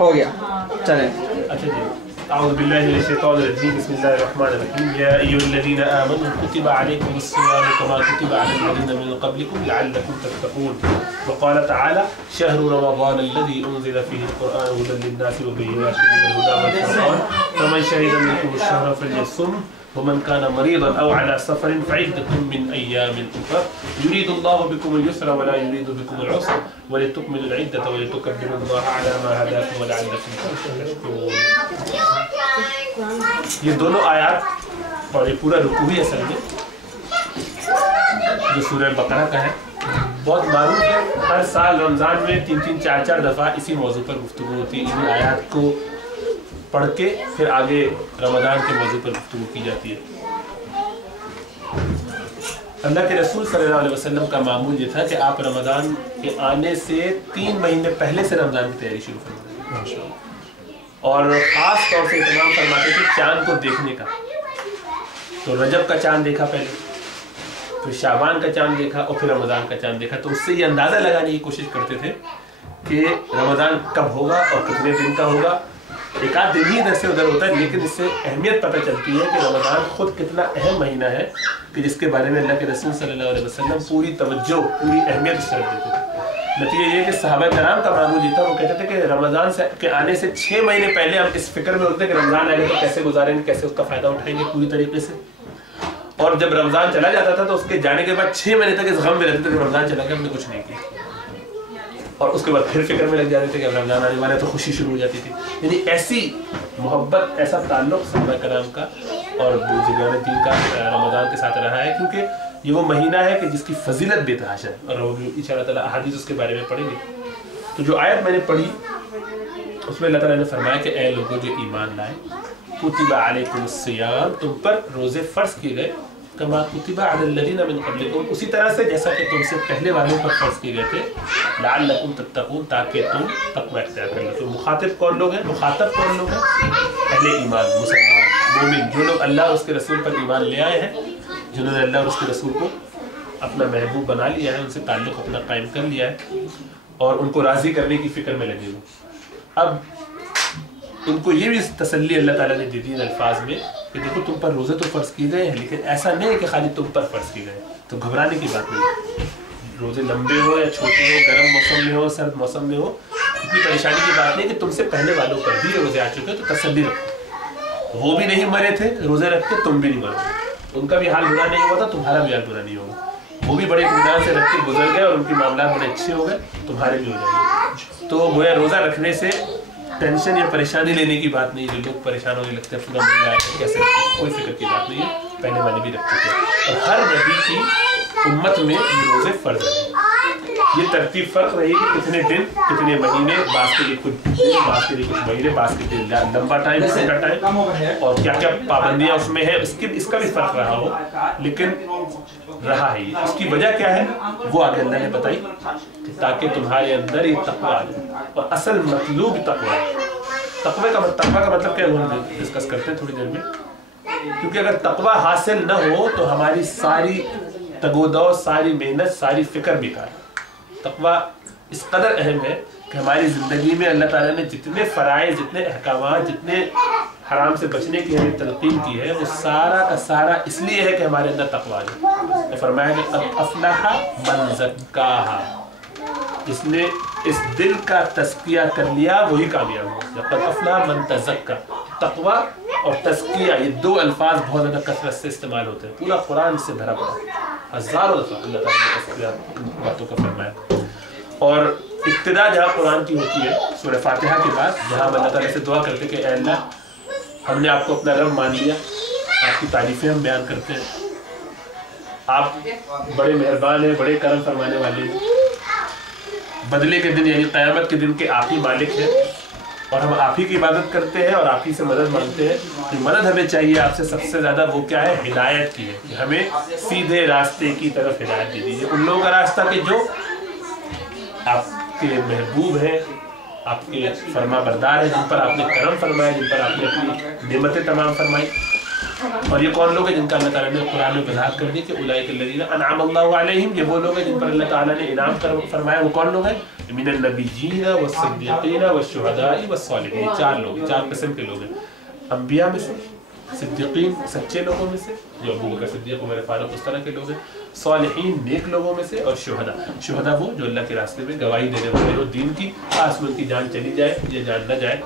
हो गया, चलें। अच्छा जी, أعوذ بالله من الشيطان الرجيم بسم الله الرحمن الرحيم يا أيها الذين آمنوا كتب عليكم الصيام كما كتب على الذين من قبلكم لعلكم تتقون وقال تعالى شهر رمضان الذي أنزل فيه القرآن هدى للناس وبينات من الهدى والفرقان فمن شهد منكم الشهر فليصم ومن كان مريضا أو على سفر فعدة من أيام أخرى يريد الله بكم اليسر ولا يريد بكم العسر ولتكملوا العدة ولتكبروا الله على ما هداكم ولعلكم تشكرون. یہ دونوں آیات اور یہ پورا رکوع ہی اصل میں جو سورہ بقرہ کا ہے بہت معروف ہے. ہر سال رمضان میں 3-4 دفعہ اسی موضوع پر گفتگو ہوتی ہے. انہیں آیات کو پڑھ کے پھر آگے رمضان کے موضوع پر گفتگو کی جاتی ہے. اللہ کے رسول صلی اللہ علیہ وسلم کا معمول یہ تھا کہ آپ رمضان کے آنے سے 3 مہینے پہلے سے رمضان کی تیاری شروع کرتے تھے اور خاص طور سے اہتمام فرماتے تھے چاند کو دیکھنے کا. تو رجب کا چاند دیکھا پہلے, پھر شعبان کا چاند دیکھا اور پھر رمضان کا چاند دیکھا. تو اس سے یہ اندازہ لگانے کی کوشش کرتے تھے کہ رمضان کب ہوگا اور کتنے دن کا ہوگا. ایک آدھ دن ہی ادھر سے ادھر ہوتا ہے, لیکن اس سے اہمیت پتہ چلتی ہے کہ رمضان خود کتنا اہم مہینہ ہے کہ جس کے بارے میں اللہ کے رسول صلی اللہ علیہ وسلم پوری توجہ پوری اہمیت اس طرف دیتے تھے. نتیجہ یہ کہ صحابہ کرام کا معمول یہ تھا, وہ کہتے تھے کہ رمضان کے آنے سے 6 مہینے پہلے ہم اس فکر میں ہوتے ہیں کہ رمضان آئے گا تو کیسے گزاریں گے, کیسے اس کا فائدہ اٹھائیں گے پوری طریقے سے. اور جب رمضان چلا جاتا تھا تو اس کے جانے کے بعد 6 مہینے تک اس غم میں رہتے تھے کہ رمضان چلا گیا ہم نے کچھ نہیں کیا, اور اس کے بعد پھر فکر میں لگ جاتے تھے کہ رمضان آنے والا ہے تو خوشی شروع ہو جاتی تھی. یعنی ایسی محبت ایسا تعلق صحابہ کرام کا اور بزرگان دین کا رمضان کے ساتھ رہا ہے, کیونکہ یہ وہ مہینہ ہے کہ جس کی فضیلت بے تحاشا ہے اور ان شاء اللہ تعالیٰ احادیث اس کے بارے میں پڑھیں گے. تو جو آیت میں نے پڑھی اس میں اللہ تعالیٰ نے فرمایا کہ اے لوگوں جو ایمان لائے کتب علیکم الصیام تم پر روزے فرض کیے گئے کما کتب علی الذین من قبلکم اسی طرح سے جیسا کہ تم سے پہلے والوں پر فرض کیے گئے تھے لعلکم تتقون تاکہ تم تقوی اختیار کر لو. تو مخاطب کون لوگ ہیں؟ مخاطب کون لوگ ہیں؟ اہل ایمان, مسلمان, مومن, جو لوگ اللہ اور اس کے رسول پر ایمان لے آئے ہیں, جنہوں نے اللہ اور اس کے رسول کو اپنا محبوب بنا لیا ہے, ان سے تعلق اپنا قائم کر لیا ہے اور ان کو راضی کرنے کی فکر میں لگے ہوئے. اب ان کو یہ بھی تسلی اللہ تعالیٰ نے دی تھی الفاظ میں کہ دیکھو تم پر روزے تو فرض کیے گئے ہیں, لیکن ایسا نہیں ہے کہ خالی تم پر فرض کیے گئے, تو گھبرانے کی بات نہیں. روزے لمبے ہو یا چھوٹے ہو, گرم موسم میں ہو, سرد موسم میں ہو, اتنی پریشانی کی بات نہیں کہ تم سے پہلے والوں پر بھی روزے آ چکے, تو تسلی رکھو. وہ بھی نہیں مرے تھے روزے رکھ کے, تم بھی نہیں مرے, ان کا بھی حال برا نہیں ہوا تھا, تمہارا بھی حال برا نہیں ہوگا. وہ بھی بڑے اطمینان سے رکھ کے گزر گئے اور ان کے معاملات بڑے اچھے ہو گئے, تمہارے بھی ہو جائیں گے. تو گویا روزہ رکھنے سے ٹینشن یا پریشانی لینے کی بات نہیں. جو لوگ پریشان ہونے لگتے ہیں پورا مہینہ کیسے رکھیں, کوئی فکر کی بات نہیں ہے, پہلے والے بھی رکھ چکے ہیں. اور ہر نبی کی امت میں یہ روزے فرض رہے. یہ ترتیب فرق رہی کہ کتنے دن کتنے مہینے, بعض کے لیے کچھ دن, بعض کے لیے کچھ مہینے, بعض کے لیے لمبا ٹائم, چھوٹا ٹائم, اور کیا کیا پابندیاں اس میں ہیں, اس کا بھی فرق رہا ہو, لیکن رہا ہے. اس کی وجہ کیا ہے وہ آگے اللہ نے بتائی تاکہ تمہارے اندر یہ تقویٰ آ جائے. اور اصل مطلوب تقویٰ ہے. تقوی کا مطلب کیا ہے ہم ڈسکس کرتے ہیں تھوڑی دیر میں, کیونکہ اگر تقویٰ حاصل نہ ہو تو ہماری ساری تگودو, ساری محنت, ساری فکر بیکار ہے. تقویٰ اس قدر اہم ہے کہ ہماری زندگی میں اللہ تعالیٰ نے جتنے فرائض, جتنے احکامات, جتنے حرام سے بچنے کی ہمیں تلقین کی ہے, وہ سارا کا سارا اس لیے ہے کہ ہمارے اندر تقویٰ ہے. فرمایا کہ قد افلح من زکاہا, جس نے اس دل کا تزکیہ کر لیا وہی کامیاب ہو. قد افلح من تزکا. تقویٰ اور تزکیہ یہ دو الفاظ بہت زیادہ کثرت سے استعمال ہوتے ہیں. پورا قرآن اس سے بھرا پڑا, ہزاروں دفعہ اللہ تعالیٰ نے تزکیہ باتوں کا فرمایا. اور ابتدا جہاں قرآن کی ہوتی ہے سورہ فاتحہ کے بعد, جہاں ہم اللہ تعالیٰ سے دعا کرتے کہ اے اللہ ہم نے آپ کو اپنا رب مان لیا, آپ کی تعریفیں ہم بیان کرتے ہیں, آپ بڑے مہربان ہیں, بڑے کرم فرمانے والے ہیں, بدلے کے دن یعنی قیامت کے دن کے آپ ہی مالک ہیں, اور ہم آپ ہی کی عبادت کرتے ہیں اور آپ ہی سے مدد مانگتے ہیں. مدد ہمیں چاہیے آپ سے سب سے زیادہ وہ کیا ہے, ہدایت کی ہے, کہ ہمیں سیدھے راستے کی طرف ہدایت دے دیجیے. ان لوگوں کا راستہ کہ جو آپ کے محبوب ہیں, آپ کے فرما بردار ہیں, جن پر آپ نے کرم فرمایا, جن پر آپ نے اپنی نعمتیں تمام فرمائی. اور یہ کون لوگ ہیں جن کا اللہ تعالیٰ نے قرآن میں وضاحت کر دی کہ اولئک الذین انعم اللہ علیہم، یہ وہ لوگ ہیں جن پر اللہ تعالیٰ نے انعام فرمایا. وہ کون لوگ ہیں؟ من النبیین والصدیقین والشہداء والصالحین. چار لوگ، چار قسم کے لوگ ہیں. انبیاء میں سے، صدیقین سچے لوگوں میں سے جو ابو بکر صدیق عمر فاروق اس طرح کے لوگ ہیں، صالحین نیک لوگوں میں سے، اور شہداء. شہداء وہ جو اللہ کے راستے میں گواہی دینے والے ہو دین کی، خاص میں ان کی جان چلی جائے یا جان نہ جائے،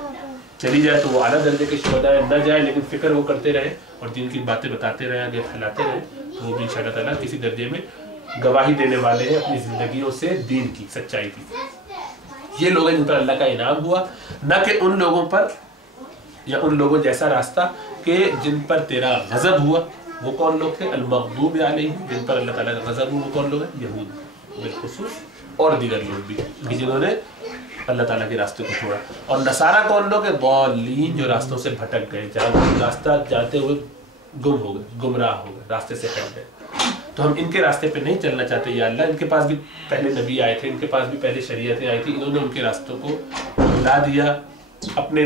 چلی جائے تو وہ اعلیٰ درجے کے شہداء ہیں، نہ جائے لیکن فکر وہ کرتے رہے اور دین کی باتیں بتاتے رہے، آگے پھیلاتے رہے، تو وہ بھی انشاءاللہ تعالیٰ کسی درجے میں گواہی دینے والے ہیں اپنی زندگیوں سے دین کی، سچائی کی. یہ لوگ ہیں جن پر اللہ کا انعام ہوا، نہ کہ ان لوگوں پر یا ان لوگوں جیسا راستہ کہ جن پر تیرا غضب ہوا. وہ کون لوگ تھے؟ المغضوب علیہم، جن پر اللہ تعالیٰ کا غضب ہوا. وہ کون لوگ ہیں؟ یہود بالخصوص، اور دیگر لوگ بھی جنہوں نے اللہ تعالیٰ کے راستے کو چھوڑا. اور نصارہ کون لوگ ہیں؟ ضالین، جو راستوں سے بھٹک گئے، راستہ جاتے ہوئے گم ہو گئے، گمراہ ہو گئے، راستے سے ہٹ گئے. تو ہم ان کے راستے پہ نہیں چلنا چاہتے یا اللہ. ان کے پاس بھی پہلے نبی آئے تھے، ان کے پاس بھی پہلے شریعتیں آئی تھی، انہوں نے ان کے راستوں کو بھلا دیا اپنے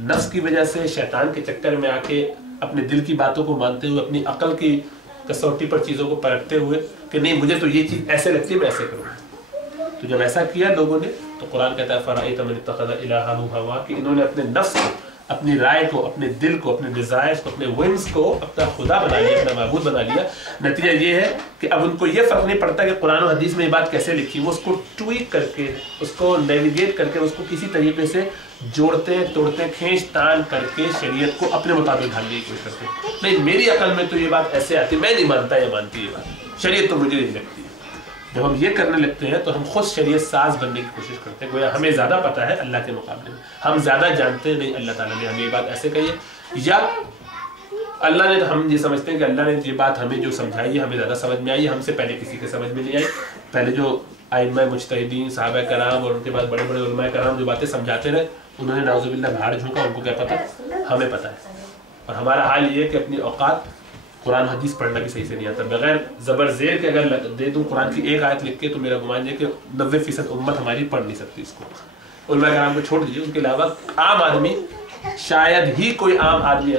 نفس کی وجہ سے، شیطان کے چکر میں آ کے، اپنے دل کی باتوں کو مانتے ہوئے، اپنی عقل کی کسوٹی پر چیزوں کو پرکھتے ہوئے کہ نہیں مجھے تو یہ چیز ایسے لگتی ہے میں ایسے کروں. تو جب ایسا کیا لوگوں نے تو قرآن کہتا ہے فرأیت من اتخذ الہہ ہوا، کہ انہوں نے اپنے نفس کو، اپنی رائے کو، اپنے دل کو، اپنے ڈیزائرز کو، اپنے وینس کو اپنا خدا بنا لیا، اپنا معبود بنا لیا. نتیجہ یہ ہے کہ اب ان کو یہ فرق نہیں پڑتا کہ قرآن و حدیث میں یہ بات کیسے لکھی، وہ اس کو ٹویک کر کے، اس کو نیویگیٹ کر کے، اس کو کسی طریقے سے جوڑتے توڑتے، کھینچ تان کر کے شریعت کو اپنے مطابق ڈھالنے کی کوشش کرتے ہیں. نہیں میری عقل میں تو یہ بات ایسے آتی، میں نہیں مانتا یہ مانتی، یہ بات شریعت تو مجھے نہیں لگتی. جب ہم یہ کرنے لگتے ہیں تو ہم خود شریعت ساز بننے کی کوشش کرتے ہیں، گویا ہمیں زیادہ پتہ ہے اللہ کے مقابلے میں، ہم زیادہ جانتے ہیں. نہیں، اللہ تعالیٰ نے ہمیں یہ بات ایسے کہی ہے، یا اللہ نے، ہم یہ سمجھتے ہیں کہ اللہ نے یہ بات ہمیں جو سمجھائی ہے ہمیں زیادہ سمجھ میں آئی ہے، ہم سے پہلے کسی کے سمجھ میں نہیں آئی. پہلے جو ائمہ مجتہدین، صحابہ کرام اور ان کے بعد بڑے بڑے علماء کرام جو باتیں سمجھاتے رہے، انہوں نے نعوذ باللہ بھاڑ جھونکا، ان کو کیا پتہ؟ ہمیں پتہ ہے. اور ہمارا حال یہ ہے کہ اپنی اوقات قرآن حدیث پڑھنا بھی صحیح سے نہیں آتا. بغیر زبر زیر کے اگر دے دوں قرآن کی ایک آیت لکھ کے تو میرا گمان ہے کہ 90% امت ہماری پڑھ نہیں سکتی اس کو. علماء کرام کو چھوڑ دیجیے، ان کے علاوہ عام آدمی، شاید ہی کوئی عام آدمی،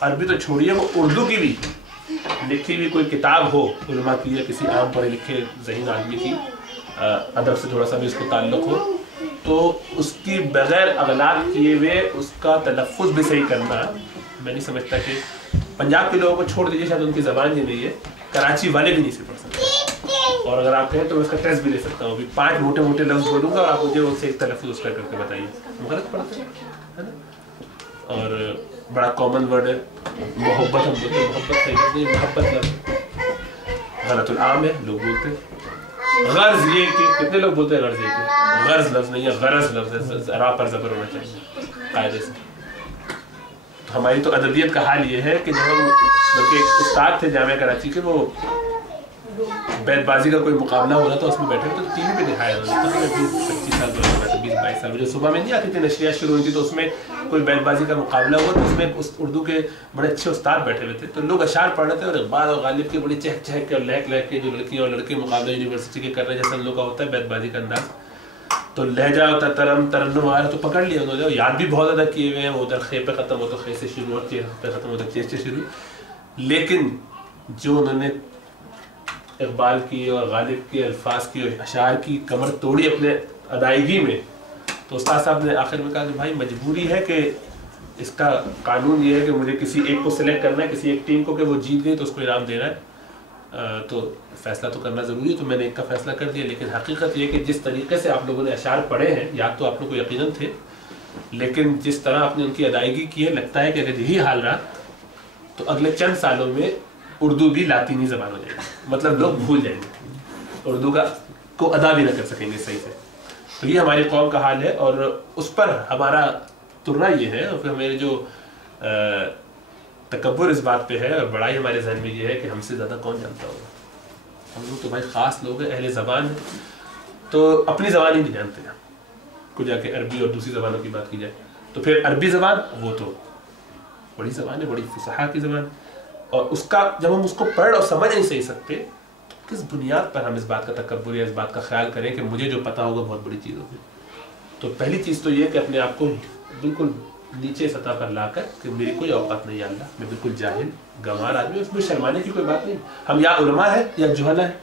عربی تو چھوڑیے، وہ اردو کی بھی لکھی ہوئی کوئی کتاب ہو علماء کی یا کسی عام پڑھے لکھے ذہین آدمی کی، ادب سے تھوڑا سا بھی اس کو تعلق ہو، تو اس کی بغیر اغلاق کیے ہوئے اس کا تلفظ بھی صحیح کرنا، میں نہیں سمجھتا کہ پنجاب کے لوگوں کو چھوڑ دیجیے، شاید ان کی زبان یہ نہیں ہے، کراچی والے بھی نہیں سے پڑھ سکتے. اور اگر آپ کہیں تو میں اس کا ٹیسٹ بھی لے سکتا ہوں. ابھی 5 موٹے موٹے لفظ بولوں گا اور آپ مجھے اس سے ایک تلفظ اس کا کر کے بتائیے. غلط پڑھتے ہیں نا. اور بڑا کامن ورڈ ہے محبت، ہم بولتے ہیں محبت، صحیح نہیں، محبت لفظ غلط العام ہے، لوگ بولتے ہیں. غرض یہ کہ کتنے لوگ بولتے ہیں غرض یہ کہ غرض لفظ نہیں ہے، غرض لفظ ہے، را پر زبر ہونا چاہیے قاعدے سے. ہماری تو ادبیت کا حال یہ ہے کہ جب ہم، بلکہ ایک استاد تھے جامعہ کراچی کے، وہ بیت بازی کا کوئی مقابلہ ہو رہا تھا، اس میں بیٹھے تو ٹی وی پہ دکھایا انہوں نے، 25 سال 20-22 سال جو صبح میں نہیں آتی تھی نشریات شروع ہوئی تھی، تو اس میں کوئی بیت بازی کا مقابلہ ہوا، تو اس میں اردو کے بڑے اچھے استاد بیٹھے ہوئے تھے، تو لوگ اشعار پڑھ رہے تھے، اور اقبال اور غالب کے بڑی چہک چہک کے اور لہک لہک کے جو لڑکیاں اور لڑکے مقابلہ یونیورسٹی کے کر رہے ہیں جیسا ان لوگ کا ہوتا ہے بیت بازی کا انداز، تو لہجہ ہوتا ہے ترنم آ رہا، تو پکڑ لیا انہوں نے، یاد بھی بہت زیادہ کیے ہوئے ہیں. وہ ادھر خے پہ ختم ہو تو خے سے شروع، اور چیز پہ ختم ہو تو چیز سے شروع. لیکن جو انہوں نے اقبال کی اور غالب کے الفاظ کی اور اشعار کی کمر توڑی اپنے ادائیگی میں، تو استاد صاحب نے آخر میں کہا کہ بھائی مجبوری ہے کہ اس کا قانون یہ ہے کہ مجھے کسی ایک کو سلیکٹ کرنا ہے، کسی ایک ٹیم کو، کہ وہ جیت گئی تو اس کو انعام دینا ہے، تو فیصلہ تو کرنا ضروری ہے. تو میں نے ایک کا فیصلہ کر دیا. لیکن حقیقت یہ کہ جس طریقے سے آپ لوگوں نے اشعار پڑھے ہیں، یاد تو آپ لوگوں کو یقیناً تھے، لیکن جس طرح آپ نے ان کی ادائیگی کی ہے، لگتا ہے کہ اگر یہی حال رہا تو اگلے چند سالوں میں اردو بھی لاطینی زبان ہو جائے گی. مطلب لوگ بھول جائیں گے، اردو کو ادا بھی نہ کر سکیں گے صحیح سے. تو یہ ہماری قوم کا حال ہے، اور اس پر ہمارا ترنا یہ ہے، اور پھر میرے جو تکبر اس بات پہ ہے اور بڑائی ہمارے ذہن میں یہ ہے کہ ہم سے زیادہ کون جانتا ہوگا. ہم لوگ تو بھائی خاص لوگ ہیں، اہل زبان ہیں، تو اپنی زبان ہی نہیں جانتے ہیں. کو جا کے عربی اور دوسری زبانوں کی بات کی جائے تو پھر عربی زبان وہ تو بڑی زبان ہے، بڑی فصاحہ کی زبان، اور اس کا جب ہم اس کو پڑھ اور سمجھ نہیں صحیح سکتے تو کس بنیاد پر ہم اس بات کا تکبر یا اس بات کا خیال کریں کہ مجھے جو پتہ ہوگا بہت بڑی چیز ہوگی. تو پہلی چیز تو یہ کہ اپنے آپ کو بالکل नीचे सतह पर लाकर कि मेरी कोई औकात नहीं अल्लाह, मैं बिल्कुल जाहिल गंवार आदमी, उसमें शर्माने की कोई बात नहीं। हम या उलमा है या जुहला है।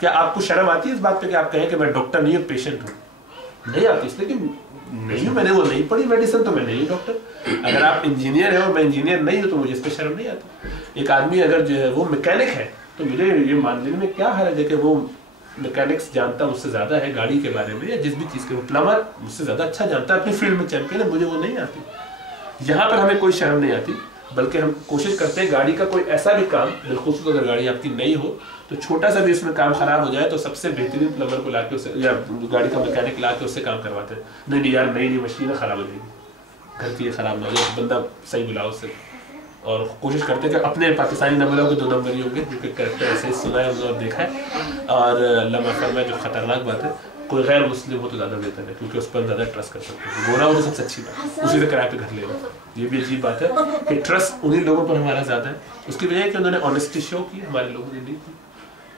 क्या आपको शर्म आती है इस बात पे कि आप कहें कि मैं डॉक्टर नहीं हूँ, पेशेंट हूँ? नहीं आती, इसलिए कि नहीं हूँ, मैंने वो नहीं पढ़ी मेडिसिन, तो मैं नहीं हूँ डॉक्टर। अगर आप इंजीनियर हैं और मैं इंजीनियर नहीं हूँ तो मुझे इस पर शर्म नहीं आती। एक आदमी अगर जो है वो मैकेनिक है तो मुझे ये मान लेने में क्या हर्ज है कि वो मैकेनिक्स जानता मुझसे ज़्यादा है गाड़ी के बारे में या जिस भी चीज़ के, वो प्लम्बर मुझसे ज़्यादा अच्छा जानता है, अपनी फील्ड में चैंपियन है, मुझे वो नहीं आती। यहाँ पर हमें कोई शर्म नहीं आती, बल्कि हम कोशिश करते हैं गाड़ी का कोई ऐसा भी काम, बिलखुसूस अगर गाड़ी आपकी नई हो तो छोटा सा भी उसमें काम खराब हो जाए तो सबसे बेहतरीन प्लम्बर को लाके उससे या गाड़ी का मैकेनिक ला के उससे काम करवाते हैं। नहीं यार नई मशीन खराब हो जाएगी, घर की ये खराब ना हो जाए, बंदा सही बुलाओ उससे। और कोशिश करते हैं कि अपने पाकिस्तानी नंबरों के 2 नंबर ही होंगे, क्योंकि करेक्टर ऐसे सुना है और देखा है। और अल्लाह माफ़ फरमाए, जो ख़तरनाक बात है, कोई गैर मुस्लिम हो तो ज़्यादा बेहतर है, क्योंकि उस पर ज़्यादा ट्रस्ट कर सकते हैं। गोरा हो तो सबसे अच्छी बात, उसी से किराए पे घर ले लो। ये भी अजीब बात है कि ट्रस्ट उन्हीं लोगों पर हमारा ज़्यादा है, उसकी वजह है कि उन्होंने ऑनेस्टी शो की, हमारे लोगों ने नहीं की।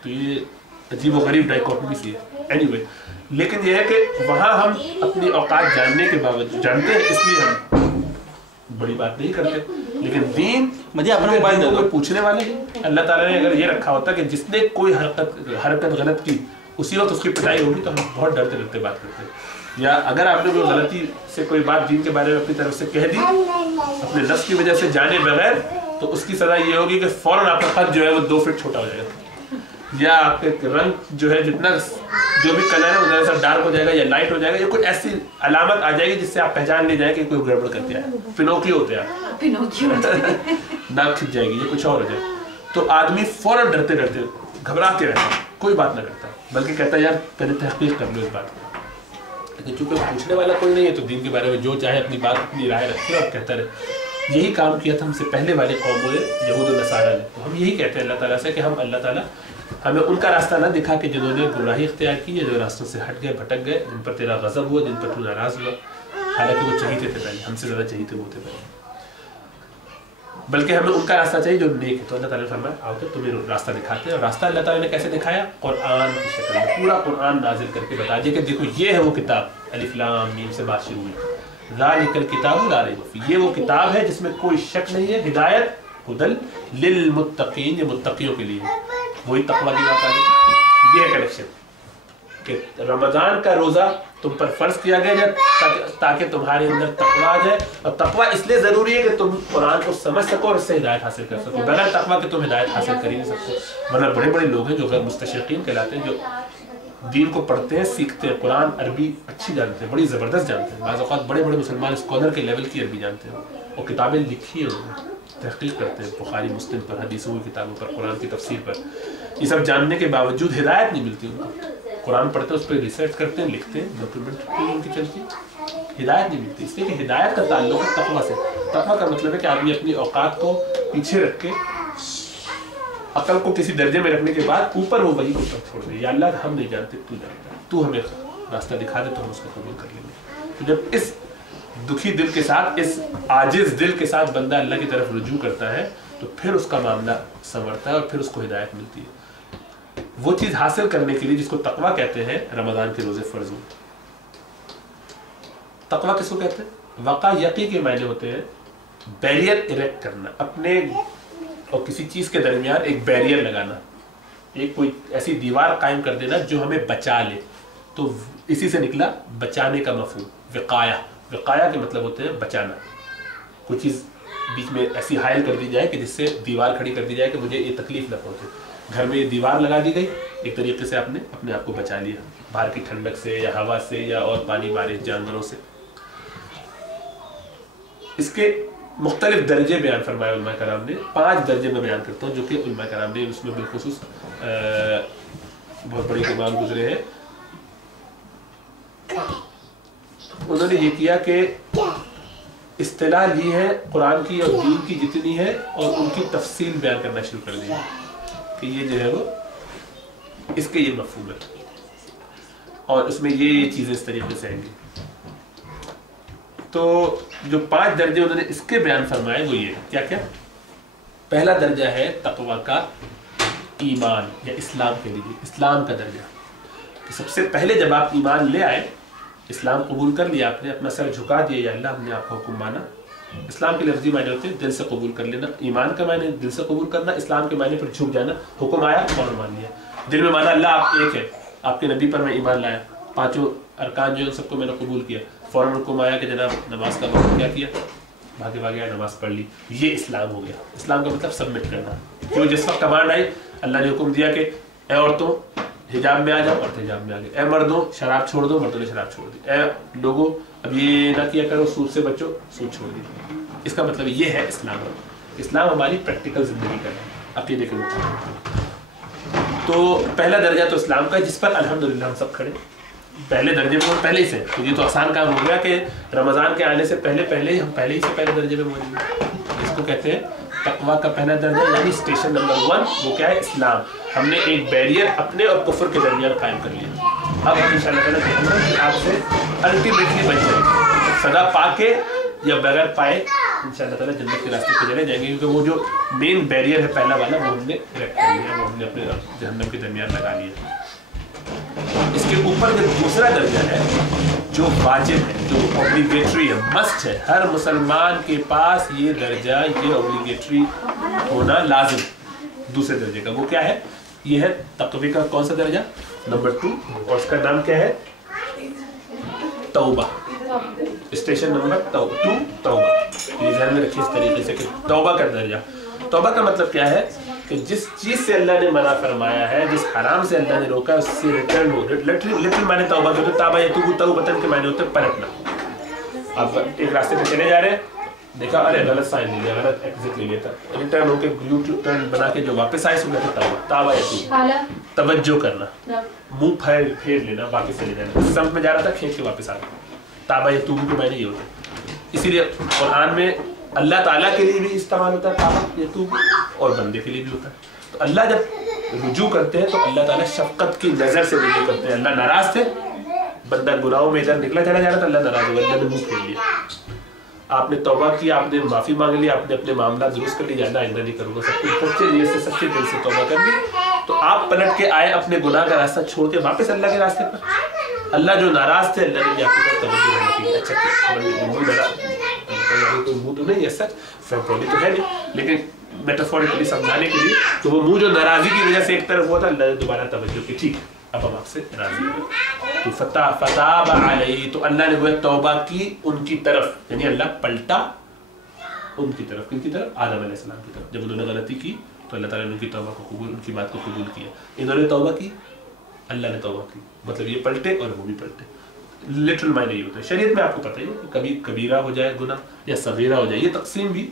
तो ये अजीब व गरीब डाइकोटमी सी है। एनीवे, लेकिन यह है कि वहाँ हम अपनी औकात जानने के बावजूद, जानते हैं इसलिए हम बड़ी बात नहीं करते, लेकिन दीन मुझे अपना मोबाइल कोई पूछने वाले नहीं। अल्लाह ताला ने अगर ये रखा होता कि जिसने कोई हरकत गलत की उसी वक्त उसकी पिटाई होगी तो हम बहुत डरते डरते बात करते हैं। या अगर आपने कोई गलती से कोई बात दीन के बारे में अपनी तरफ से कह दी अपने नफ्स की वजह से जाने बगैर, तो उसकी सजा ये होगी कि फौरन आपका कद जो है वो 2 फीट छोटा हो जाएगा, या आपके रंग जो है जितना जो भी कलर है वो सा डार्क हो जाएगा या लाइट हो जाएगा, या कोई ऐसी अलामत आ जाएगी जिससे आप पहचान ले जाए कि कोई गड़बड़ करके आया। पिनोकियो होते हैं नाक खिंच जाएगी या कुछ और हो जाए। तो आदमी फौरन डरते डरते घबरा के रहता, कोई बात ना करता, बल्कि कहता है यार पहले तहकीक कर लो इस बात को। लेकिन चूंकि पूछने वाला कोई नहीं है तो दीन के बारे में जो चाहे अपनी बात अपनी राय रखे और कहता रहे। यही काम किया था हमसे पहले वाले कौमों ने, यहूद और नसारा ने। तो हम यही कहते हैं अल्लाह ताला से कि हम अल्लाह ताला हमें उनका रास्ता ना दिखा कि जिन्होंने गुमराही इख्तियार की है, जो रास्तों से हट गए, भटक गए, जिन पर तेरा गज़ब हुआ, जिन पर तू नाराज़ हुआ। हालांकि वो चहीते थे पहले, हमसे ज़्यादा चहीते वो थे पहले, बल्कि हमें उनका रास्ता चाहिए जो नेक है। तो अल्लाह ताला ने फरमाया आओ तो तुम्हें रास्ता दिखाते हैं। और रास्ता अल्लाह ताला ने कैसे दिखाया? कुरान की शक्ल में, पूरा कुरान नाजिल करके बता दिया कि देखो ये है वो किताब, अलिफ लाम मीम से बात शुरू हुई, ज़ालिकल किताबु ला रैब फीह, ये वो किताब है जिसमें कोई शक नहीं है, हिदायत हुदल लिल मुत्तकीन, ये मुत्तकियों के लिए। वही तकवा की बात आ गई। ये है कनेक्शन कि रमज़ान का रोज़ा तुम पर फर्ज किया गया ताकि तुम्हारे अंदर तकवा आ जाए। और तकवा इसलिए ज़रूरी है कि तुम कुरान को समझ सको और इससे हिदायत हासिल कर सको। बगैर तकवा के तुम हिदायत हासिल कर ही नहीं सकते। वरना बड़े बड़े लोग हैं जो गैर मुस्तशरीक़ीन कहलाते हैं, जो दीन को पढ़ते हैं, सीखते हैं, कुरान अरबी अच्छी जानते हैं, बड़ी ज़बरदस्त जानते हैं, बाज़ औक़ात बड़े बड़े मुसलमान स्कॉलर के लेवल की अरबी जानते हैं और किताबें लिखी हैं, उन्होंने तहक़ीक़ करते हैं बुखारी मुस्लिम पर, हदीसों की किताबों पर, कुरान की तफसीर पर। ये सब जानने के बावजूद हिदायत नहीं मिलती उनको। कुरान पढ़ते हैं, उस पर रिसर्च करते हैं, लिखते हैं, डॉक्यूमेंट्री उनकी चलती, हिदायत नहीं मिलती। इसलिए कि हिदायत का ताल्लुक है तक़वा से। तक़वा का मतलब है कि आदमी अपनी औकात को पीछे रख के अकल को किसी दर्जे में रखने के बाद ऊपर वो वही को छोड़ दे, या अल्लाह हम नहीं जानते, तू जानता है, तू हमें रास्ता दिखा दे तो हम उसको कबूल कर लेंगे। तो जब इस दुखी दिल के साथ, इस आजिज़ दिल के साथ बंदा अल्लाह की तरफ रुजू करता है तो फिर उसका मामला संवरता है और फिर उसको हिदायत मिलती है। वो चीज़ हासिल करने के लिए जिसको तकवा कहते हैं, रमज़ान के रोज़े फ़र्ज़ हुए। तकवा किसको कहते हैं? वक़ा यक़ी के मायने होते हैं बैरियर इरेक्ट करना, अपने और किसी चीज़ के दरमियान एक बैरियर लगाना, एक कोई ऐसी दीवार कायम कर देना जो हमें बचा ले। तो इसी से निकला बचाने का मफ़हूम, विक़ाया। विक़ाया के मतलब होते हैं बचाना। कोई चीज़ बीच में ऐसी हायल कर दी जाए कि जिससे दीवार खड़ी कर दी जाए कि मुझे ये तकलीफ न पहुँचे। घर में ये दीवार लगा दी गई, एक तरीके से आपने अपने आप को बचा लिया बाहर की ठंडक से या हवा से या और पानी बारिश जानवरों से। इसके मुख्तलिफ दर्जे बयान फरमाए उलमा कराम ने। 5 दर्जे में बयान करता हूँ जो कि उलमा कराम ने उसमें बिलखुसूस बहुत बड़ी इमाम गुजरे हैं। उन्होंने ये किया कि इस्तिलाह ली है कुरान की और दीन की जितनी है और उनकी तफसील बयान करना शुरू कर दी कि ये जो है वो इसके ये मफहूम है और उसमें ये चीज़ें इस तरीके से आएंगी। तो जो 5 दर्जे उन्होंने इसके बयान फरमाए वो ये क्या क्या? पहला दर्जा है तक़वा का ईमान या इस्लाम के लिए, इस्लाम का दर्जा कि सबसे पहले जब आप ईमान ले आए, इस्लाम कबूल कर लिया, आपने अपना सर झुका दिया, या अल्लाह हमने आपका हुक्म माना, اسلام کے لفظی معنی ہوتے ہیں دل سے قبول کر لینا، ایمان کا معنی دل سے قبول کرنا، اسلام کے معنی پر جھک جانا، حکم آیا فوراً مان لیا، دل میں مانا اللہ آپ ایک ہے، آپ کے نبی پر میں ایمان لایا، پانچوں ارکان جو ان سب کو میں نے قبول کیا، فوراً حکم آیا کہ جناب نماز کا وقت کیا کیا، بھاگے بھاگے نماز پڑھ لی، یہ اسلام ہو گیا۔ اسلام کا مطلب سبمٹ کرنا، جو جس وقت کمانڈ آئی اللہ نے حکم دیا کہ اے عورتوں حجاب میں آ جاؤ، عورتیں حجاب میں آ گئے، اے مردوں شراب چھوڑ دو، مردوں نے شراب چھوڑ دی، اے لوگوں اب یہ نہ کیا کرو سود سے بچو، سود چھوڑ دی۔ اس کا مطلب یہ ہے اسلام۔ اسلام ہماری پریکٹیکل زندگی کا ہے، عقیدے کے مطابق۔ تو پہلا درجہ تو اسلام کا ہے جس پر الحمدللہ ہم سب کھڑے، پہلے درجے میں پہلے ہی سے، تو یہ تو آسان کام ہو گیا کہ رمضان کے آنے سے پہلے ہی ہم پہلے ہی سے پہلے درجے میں موجود ہیں۔ اس کو کہتے ہیں تقویٰ کا پہلا درجہ، یعنی اسٹیشن نمبر 1 وہ کیا ہے؟ اسلام۔ ہم نے ایک بیریئر اپنے اور کفر کے درمیان قائم کر لیا، اب ہم انشاءاللہ تعالیٰ جہنم کی آگ سے الٹیمیٹلی بچ جائیں گے، سزا پا کے یا بغیر پائے انشاءاللہ تعالیٰ جنت کے راستے پہ چلے جائیں گے، کیونکہ وہ جو مین بیریئر ہے پہلا والا وہ ہم نے ریک کر لیا، وہ ہم نے اپنے جہنم کے درمیان لگا لیا۔ اس کے اوپر جو دوسرا درجہ ہے جو واجب ہے، جو اوبلیگیٹری ہے، مسٹ ہے، ہر مسلمان کے پاس یہ درجہ، یہ اوبلیگیٹری ہونا لازم، دوسرے درجے کا وہ کیا ہے؟ یہ ہے تقوی کا کون سا درجہ؟ نمبر 2، اور اس کا نام کیا ہے؟ توبہ۔ اسٹیشن نمبر 2 توبہ، یہ ذہن میں رکھیے اس طریقے سے کہ توبہ کا درجہ۔ توبہ کا مطلب کیا ہے؟ کہ جس چیز سے اللہ نے منع فرمایا ہے، جس حرام سے اللہ نے روکا ہے، اس سے ریٹرن ہو۔ لٹرل معنی توبہ کے ہوتے ہیں، تابہ یتوب توبۃ کے معنی ہوتے ہیں پلٹنا۔ آپ ایک راستے پہ چلے جا رہے ہیں، دیکھا ارے غلط سائن لے لیا، غلط ایگزٹ لے لیا تھا، ریٹرن ہو کے یو ٹرن بنا کے جو واپس آئے سو کہتے ہیں تابہ یتوب، توجہ کرنا، منہ پھیر لینا، واپس چلے جانا، سمت میں جا رہا تھا کھینچ کے واپس آ گیا، تابہ یتوب کے معنی یہ ہوتے ہیں۔ اسی لیے قرآن میں اللہ تعالیٰ کے لیے بھی استعمال ہوتا ہے تابہ یتوب، اور بندے کے لیے بھی ہوتا ہے۔ تو اللہ جب رجوع کرتے ہیں تو اللہ تعالیٰ شفقت کی نظر سے رجوع کرتے ہیں۔ اللہ ناراض تھے، بندہ گناہوں میں ادھر نکلا چلا جا رہا تھا، اللہ ناراض ہوا، اللہ نے منہ پھیر لیا۔ آپ نے توبہ کی، آپ نے معافی مانگ لی، آپ نے اپنے معاملات درست کر لی، جانا آئندہ نہیں کروں گا، سب کچھ سچے نیت سے سچے دل سے توبہ کر لی، تو آپ پلٹ کے آئے اپنے گناہ کا راستہ چھوڑ کے واپس اللہ کے راستے پر۔ اللہ جو ناراض تھے، اللہ نے بھی آپ کی طرف توجہ رہنے کی اچھا کوئی منہ تو نہیں ہے سچ فیبرولی تو ہے نہیں، لیکن میٹافوریکلی سمجھانے کے لیے تو وہ منہ جو ناراضی کی وجہ سے ایک طرف ہوا تھا، اللہ نے دوبارہ توجہ کی، ٹھیک اب ہم آپ سے راضی ہیں، تو فتاب علیہ، تو اللہ نے وہ توبہ کی ان کی طرف، یعنی اللہ پلٹا ان کی طرف، کن کی طرف؟ آدم علیہ السلام کی طرف۔ جب انہوں نے غلطی کی تو اللہ تعالیٰ نے ان کی توبہ کو قبول، ان کی بات کو قبول کیا، انہوں نے توبہ کی، اللہ نے توبہ کی، مطلب یہ پلٹے اور وہ بھی پلٹے۔ لٹرل معنی یہ ہوتا ہے، شریعت میں آپ کو پتہ ہی ہے کہ کبھی کبیرہ ہو جائے گناہ یا صغیرہ ہو جائے، یہ تقسیم بھی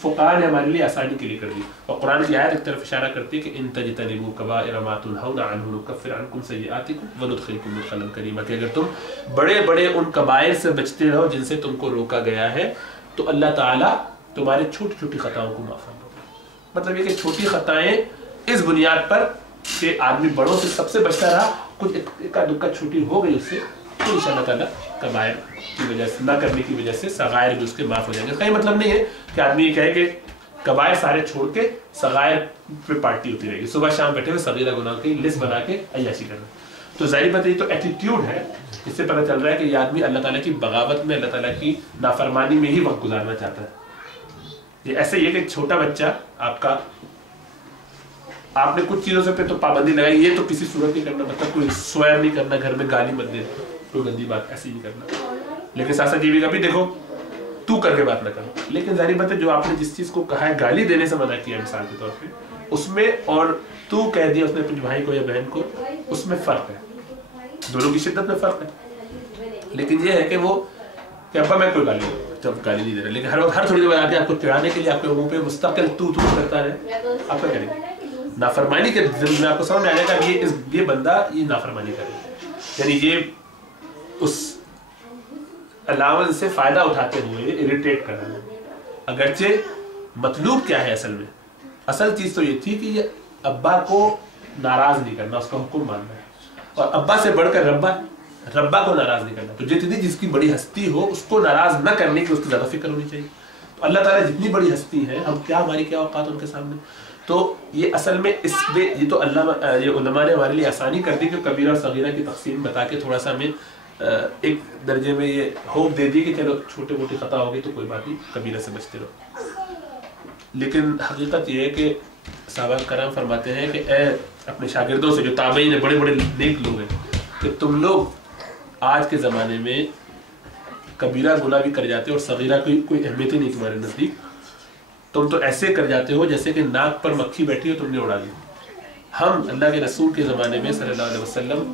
فقہاء نے ہمارے لیے آسانی کے لیے کر دی، اور قرآن کی آیت ایک طرف اشارہ کرتی ہے کہ ان تجتنبوا کبائر ما تنہون عنہ نکفر عنکم سیئاتکم وندخلکم مدخلا کریما، کہ اگر تم بڑے بڑے ان کبائر سے بچتے رہو جن سے تم کو روکا گیا ہے تو اللہ تعالیٰ تمہارے چھوٹی چھوٹی خطاؤں کو معاف فرمائے گا۔ مطلب یہ کہ چھوٹی خطائیں اس بنیاد پر کہ آدمی بڑوں سے سب سے بچتا رہا، کچھ اکا دکا چھوٹی ہو گئی اس سے، تو ان شاء اللہ تعالیٰ کبائر کی وجہ سے، نہ کرنے کی وجہ سے صغائر بھی اس کے معاف ہو جائیں گے۔ اس کا یہ مطلب نہیں ہے کہ آدمی یہ کہے کہ کبائر سارے چھوڑ کے صغائر پہ پارٹی ہوتی رہے گی، صبح شام بیٹھے ہوئے صغیرہ گناہ کی لسٹ بنا کے عیاشی کرنا، تو ظاہر بات یہ تو ایٹیٹیوڈ ہے، اس سے پتہ چل رہا ہے کہ یہ آدمی اللہ تعالیٰ کی بغاوت میں، اللہ تعالیٰ کی نافرمانی میں ہی وقت گزارنا چاہتا ہے۔ یہ ایسے ہی ہے کہ چھوٹا بچہ آپ کا، آپ نے کچھ چیزوں سے پہ تو پابندی لگائی، یہ تو کسی صورت نہیں کرنا، مطلب کوئی سوئر نہیں کرنا، گھر میں گالی مت دینا، کوئی گندی بات ایسی نہیں کرنا، لیکن ساتھ ساتھ یہ بھی کبھی دیکھو تو کر کے بات نہ کرو، لیکن ظاہر بات ہے جو آپ نے جس چیز کو کہا ہے گالی دینے سے منع کیا مثال کے طور پہ، اس میں اور تو کہہ دیا اس نے اپنے بھائی کو یا بہن کو، اس میں فرق ہے، دونوں کی شدت میں فرق ہے، لیکن یہ ہے کہ وہ کہ ابا میں کوئی گالی نہیں دے رہا، لیکن ہر تھوڑی دیر بعد آ کے آپ کو چڑھانے کے لیے آپ کے منہ پہ مستقل تو کرتا رہے، آپ کا کریں گے نافرمانی کے ذمہ میں آپ کو سمجھ میں آ جائے گا یہ بندہ یہ نافرمانی کرے، یعنی یہ اس الاؤنس سے فائدہ اٹھاتے ہوئے اریٹیٹ کر رہا ہے، اگرچہ مطلوب کیا ہے اصل میں، اصل چیز تو یہ تھی کہ یہ ابا کو ناراض نہیں کرنا، اس کا حکم ماننا ہے، اور ابا سے بڑھ کر ربا کو ناراض نہیں کرنا، تو جتنی جس کی بڑی ہستی ہو اس کو ناراض نہ کرنے کی اس کی زیادہ فکر ہونی چاہیے، تو اللہ تعالیٰ جتنی بڑی ہستی ہے ہم کیا، ہماری کیا اوقات ان کے سامنے، تو یہ اصل میں اس میں یہ تو اللہ یہ علماء نے ہمارے لیے آسانی کر دی کہ کبیرہ اور صغیرہ کی تقسیم بتا کے تھوڑا سا ہمیں ایک درجے میں یہ ہوپ دے دی کہ چلو چھوٹے موٹی خطا ہوگی تو کوئی بات نہیں، کبیرہ سے بچتے رہو. لیکن حقیقت یہ ہے کہ صحابہ کرام فرماتے ہیں کہ اے اپنے شاگردوں سے جو تابعین ہیں، بڑے بڑے نیک لوگ ہیں، کہ تم لوگ آج کے زمانے میں کبیرہ گناہ بھی کر جاتے ہو اور صغیرہ کی کوئی اہمیت ہی نہیں تمہارے نزدیک. تم تو ایسے کر جاتے ہو جیسے کہ ناک پر مکھی بیٹھی ہو تم نے اڑا دی. ہم اللہ کے رسول کے زمانے میں صلی اللہ علیہ وسلم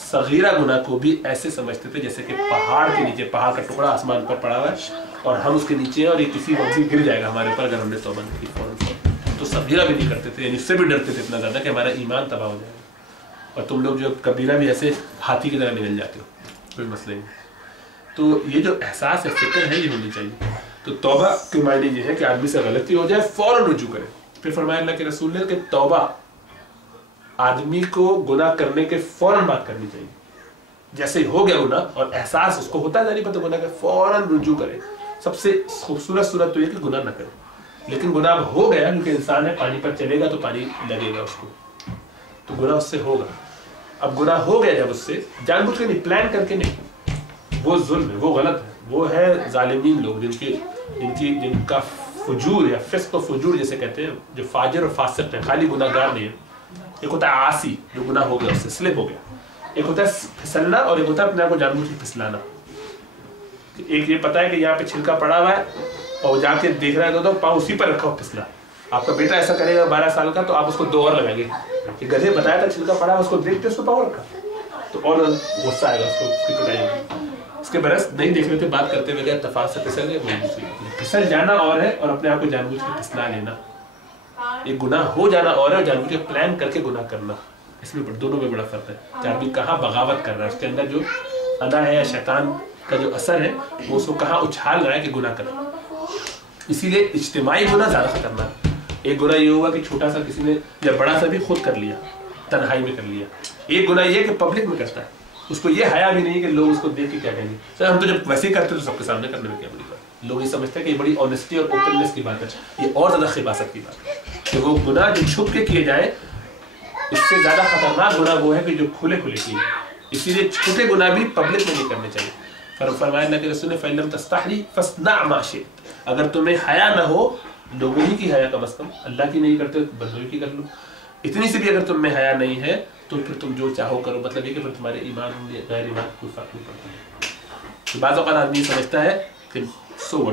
صغیرہ گناہ کو بھی ایسے سمجھتے تھے جیسے کہ پہاڑ کے نیچے، پہاڑ کا ٹکڑا آسمان پر پڑا ہوا ہے اور ہم اس کے نیچے ہیں اور یہ کسی وقت بھی گر جائے گا ہمارے اوپر اگر ہم نے توبہ نہیں کی فوراً. تو صغیرہ بھی نہیں کرتے تھے، یعنی اس سے بھی ڈرتے تھے اتنا زیادہ کہ ہمارا ایمان تباہ ہو جائے گا. اور تم لوگ جو کبیرہ بھی ایسے ہاتھی کی طرح نکل جاتے ہو، کوئی مسئلہ نہیں. تو یہ جو احساس ہے، فکر ہے، یہ ہونی چاہیے. تو توبہ کے معنی یہ ہے کہ آدمی سے غلطی ہو جائے فوراً رجوع کرے. پھر فرمایا اللہ کے رسول نے کہ توبہ آدمی کو گناہ کرنے کے فوراً بات کرنی چاہیے. جیسے ہی ہو گیا گناہ اور احساس اس کو ہوتا ہے نہیں پتہ گناہ کا، فوراً رجوع کرے. سب سے خوبصورت صورت تو یہ کہ گناہ نہ کرے. لیکن گناہ ہو گیا، کیونکہ انسان ہے، پانی پر چلے گا تو پانی لگے گا اس کو، تو گناہ اس سے ہوگا. اب گناہ ہو گیا جب اس سے، جان بوجھ کے نہیں، پلان کر کے نہیں، وہ ظلم ہے، وہ غلط ہے، وہ ہے ظالمین لوگ جن کا فجور یا فسق و فجور جیسے کہتے ہیں، جو فاجر اور فاسق ہیں، خالی گناہ گار نہیں ہے. ایک ہوتا ہے عاصی جو گناہ ہو گیا اس سے سلپ ہو گیا، ایک ہوتا ہے پھسلنا اور ایک ہوتا ہے اپنے آپ کو جان بوجھ کے پھسلانا. ایک یہ پتا ہے کہ یہاں پہ چھلکا پڑا ہوا ہے اور جا کے دیکھ رہا ہے تو پاؤں اسی پر رکھا ہو پھسلا. آپ کا بیٹا ایسا کرے گا 12 سال کا تو آپ اس کو 2 اور لگائیں گے کہ گدھے بتایا تھا چھلکا پڑا، اس کو دیکھتے اس کو پاؤں رکھا تو اور غصہ آئے گا، اس کو اس کی پٹائی ہوگی. اس کے برعکس نہیں دیکھ رہے تھے، بات کرتے ہوئے گئے، اتفاق سے پھسل گئے. پھسل جانا اور ہے اور اپنے آپ کو جان بوجھ کے پھسلا لینا. ایک گناہ ہو جانا اور ہے اور جان بوجھ کے پلان کر کے گناہ کرنا، اس میں دونوں میں بڑا فرق ہے. کہ آدمی کہاں بغاوت کر رہا ہے، اس کے اندر جو ادا ہے یا شیطان کا جو اثر ہے وہ اس کو کہاں اچھال رہا ہے کہ گناہ کرنا. اسی لیے اجتماعی گناہ زیادہ خطرناک ہے. ایک گناہ یہ ہوا کہ چھوٹا سا کسی نے یا بڑا سا بھی خود کر لیا، تنہائی میں کر لیا. ایک گناہ یہ کہ پبلک میں کرتا ہے، اس کو یہ حیا بھی نہیں کہ لوگ اس کو دیکھ کے کیا کہیں گے. سر ہم تو جب ویسے ہی کرتے تو سب کے سامنے کرنے میں کیا بڑی بات. لوگ یہ سمجھتے ہیں کہ یہ بڑی آنیسٹی اور اوپننس کی بات ہے. یہ اور زیادہ خباثت کی بات ہے کہ وہ گناہ جو چھپ کے کیے جائے، اس سے زیادہ خطرناک گناہ وہ ہے کہ جو کھلے کھلے کیے. اسی لیے چھوٹے گناہ بھی پبلک میں نہیں کرنے چاہیے. فرمایا اللہ کے رسول نے فَإِن لَمْ تَسْتَحْيِ فَاصْنَعْ مَا شِئْتَ. اگر تمہیں حیا نہ ہو، لوگوں ہی کی حیا کم از کم، اللہ کی نہیں کرتے بندوں کی کر لو. اتنی سی بھی اگر تم میں حیا نہیں ہے تو پھر تم جو چاہو کرو. مطلب یہ کہ پھر تمہارے ایمان غیر ایمان کوئی فرق نہیں پڑتا. بعض اوقات آدمی سمجھتا ہے کہ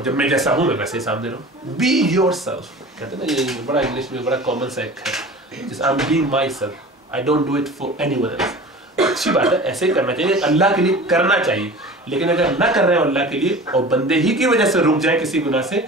جب میں جیسا ہوں میں ویسے ہی سامنے رہوں. بی یور سیلف کہتے ہیں نا، یہ بڑا انگلش میں بڑا کامن سا ایک ہے، جس I am being myself, I don't do it for anyone else. اچھی بات ہے، ایسے ہی کرنا چاہیے، اللہ کے لیے کرنا چاہیے. لیکن اگر نہ کر رہے ہیں اللہ کے لیے اور بندے ہی کی وجہ سے رک جائے کسی گناہ سے،